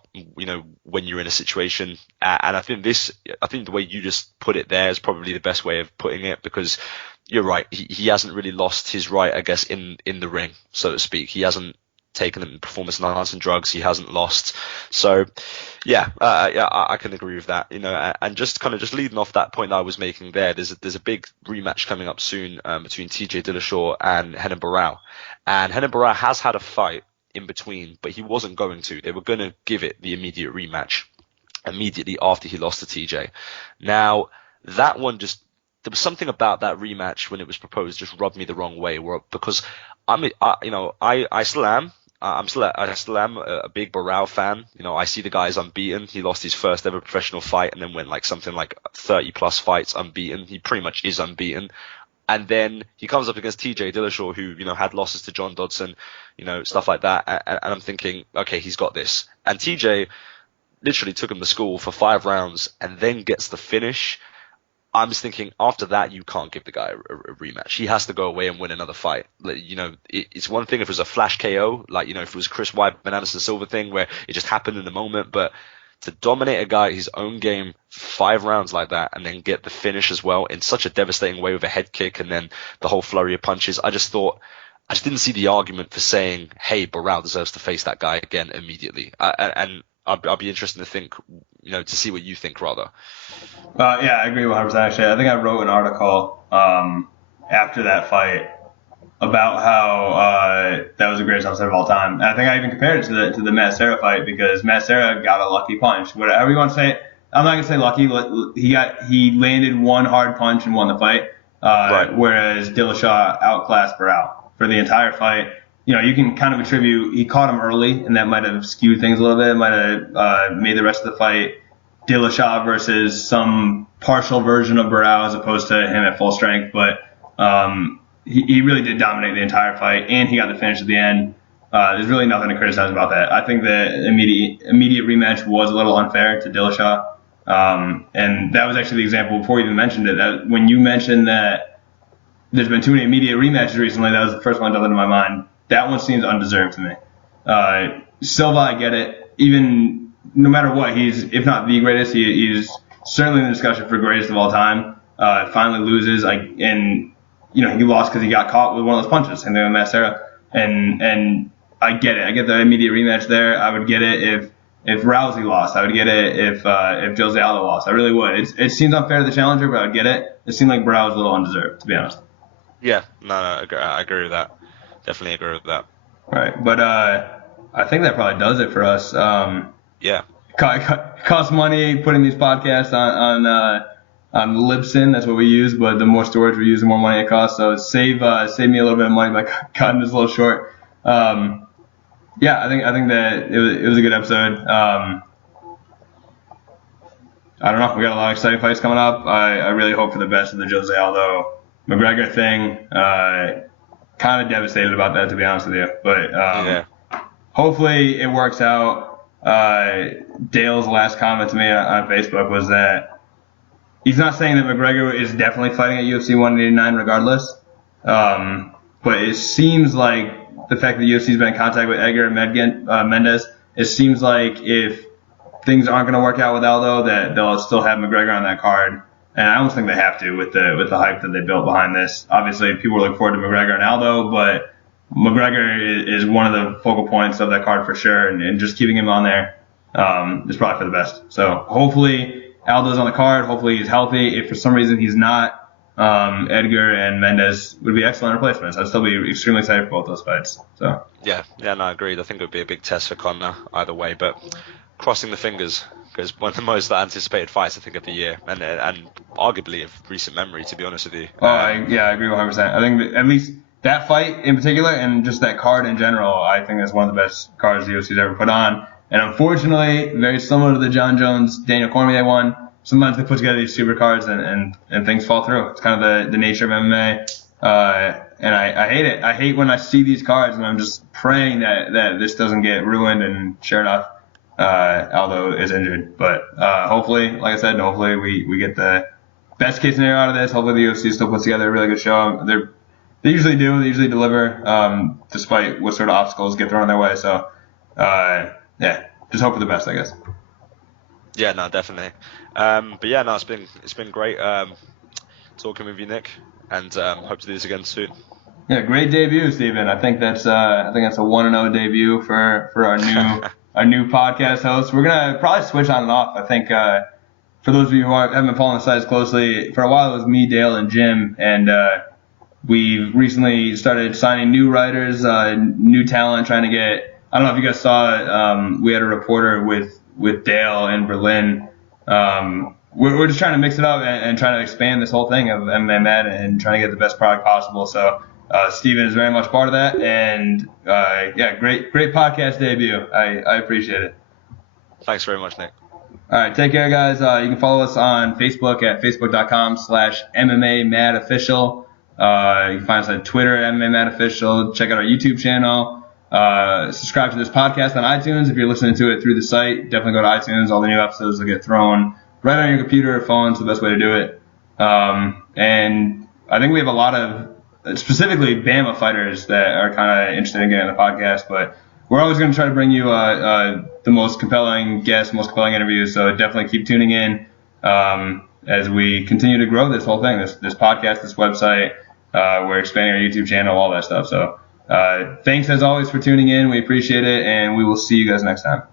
when you're in a situation. And I think the way you just put it there is probably the best way of putting it, because you're right. He hasn't really lost his right, I guess, in the ring, so to speak. He hasn't taken performance enhancing drugs. He hasn't lost. So I can agree with that. And just leading off that point that I was making there, there's a big rematch coming up soon between TJ Dillashaw and Renan Barão. And Renan Barão has had a fight in between, but he wasn't going to. They were going to give it the immediate rematch immediately after he lost to TJ. Now, that one there was something about that rematch when it was proposed just rubbed me the wrong way, because I still am a big Barão fan. I see the guy's unbeaten. He lost his first ever professional fight and then went something like 30 plus fights unbeaten. He pretty much is unbeaten. And then he comes up against TJ Dillashaw, who, had losses to John Dodson, stuff like that. And I'm thinking, okay, he's got this. And TJ literally took him to school for 5 rounds and then gets the finish. I'm just thinking, after that, you can't give the guy a rematch. He has to go away and win another fight. It's one thing if it was a flash KO, if it was Chris Weidman, Anderson Silva thing where it just happened in the moment, but to dominate a guy his own game 5 rounds like that and then get the finish as well in such a devastating way with a head kick and then the whole flurry of punches, I just thought, I just didn't see the argument for saying, hey, Barao deserves to face that guy again immediately. And I'll be interested to think, to see what you think rather. Yeah, I agree 100%. Actually, I think I wrote an article after that fight about how that was the greatest upset of all time. And I think I even compared it to the Matt Serra fight, because Matt Serra got a lucky punch. Whatever you want to say, I'm not gonna say lucky. He landed one hard punch and won the fight. Right. Whereas Dillashaw outclassed Barao for the entire fight. You can kind of attribute he caught him early, and that might have skewed things a little bit. It might have made the rest of the fight Dillashaw versus some partial version of Barao as opposed to him at full strength. But he really did dominate the entire fight, and he got the finish at the end. There's really nothing to criticize about that. I think the immediate rematch was a little unfair to Dillashaw. And that was actually the example before you even mentioned it. That when you mentioned that there's been too many immediate rematches recently, that was the first one that jumped into my mind. That one seems undeserved to me. Silva, I get it. Even no matter what, he's, if not the greatest, he's certainly in the discussion for greatest of all time. Finally loses, and he lost because he got caught with one of those punches, same thing with Matt Serra. And I get it. I get the immediate rematch there. I would get it if Rousey lost. I would get it if Jose Aldo lost. I really would. It seems unfair to the challenger, but I would get it. It seemed like Barao was a little undeserved, to be honest. Yeah, no, I agree with that. Definitely agree with that. Right, but I think that probably does it for us. Yeah. Costs money putting these podcasts on Libsyn. That's what we use, but the more storage we use, the more money it costs. So save me a little bit of money by cutting this a little short. Yeah, I think that it was a good episode. I don't know. We got a lot of exciting fights coming up. I really hope for the best of the Jose Aldo McGregor thing. Kind of devastated about that, to be honest with you. But hopefully it works out. Dale's last comment to me on Facebook was that he's not saying that McGregor is definitely fighting at UFC 189 regardless. But it seems like the fact that UFC's been in contact with Edgar and Mendes, it seems like if things aren't going to work out with Aldo, that they'll still have McGregor on that card. And I almost think they have to with the hype that they built behind this. Obviously, people look forward to McGregor and Aldo, but McGregor is one of the focal points of that card for sure, and just keeping him on there is probably for the best. So hopefully Aldo's on the card. Hopefully he's healthy. If for some reason he's not, Edgar and Mendes would be excellent replacements. I'd still be extremely excited for both those fights. So yeah, no, agreed. I think it would be a big test for Conor either way, but crossing the fingers, because one of the most anticipated fights I think of the year, and arguably of recent memory, to be honest with you. I agree 100%. I think that at least that fight in particular, and just that card in general, I think that's one of the best cards the UFC's ever put on. And unfortunately, very similar to the John Jones Daniel Cormier one, sometimes they put together these super cards and things fall through. It's kind of the nature of MMA. And I hate it. I hate when I see these cards and I'm just praying that this doesn't get ruined. And sure enough, Aldo is injured. But hopefully, like I said, hopefully we get the best case scenario out of this. Hopefully the UFC still puts together a really good show. They usually do. They usually deliver, despite what sort of obstacles get thrown their way. So, yeah, just hope for the best, I guess. Yeah, no, definitely. But yeah, no, it's been great talking with you, Nick, and hope to do this again soon. Yeah, great debut, Steven. I think that's a 1-0 debut for our new our new podcast host. We're gonna probably switch on and off. I think for those of you who haven't been following the sites closely, for a while it was me, Dale, and Jim, and we've recently started signing new writers, new talent, trying to get. I don't know if you guys saw. We had a reporter with Dale in Berlin. We're just trying to mix it up and trying to expand this whole thing of MMA Mad and trying to get the best product possible. So Steven is very much part of that, and yeah, great podcast debut. I appreciate it. Thanks very much, Nick. All right, take care, guys. You can follow us on Facebook at facebook.com/MMA Mad Official. You can find us on Twitter at MMA Mad Official. Check out our YouTube channel. Subscribe to this podcast on iTunes. If you're listening to it through the site, definitely go to iTunes. All the new episodes will get thrown right on your computer or phone. It's the best way to do it. And I think we have a lot of specifically Bama fighters that are kind of interested in getting on the podcast, but we're always going to try to bring you the most compelling guests, most compelling interviews. So definitely keep tuning in as we continue to grow this whole thing, this podcast, this website. We're expanding our YouTube channel, all that stuff. So Thanks as always for tuning in. We appreciate it, and we will see you guys next time.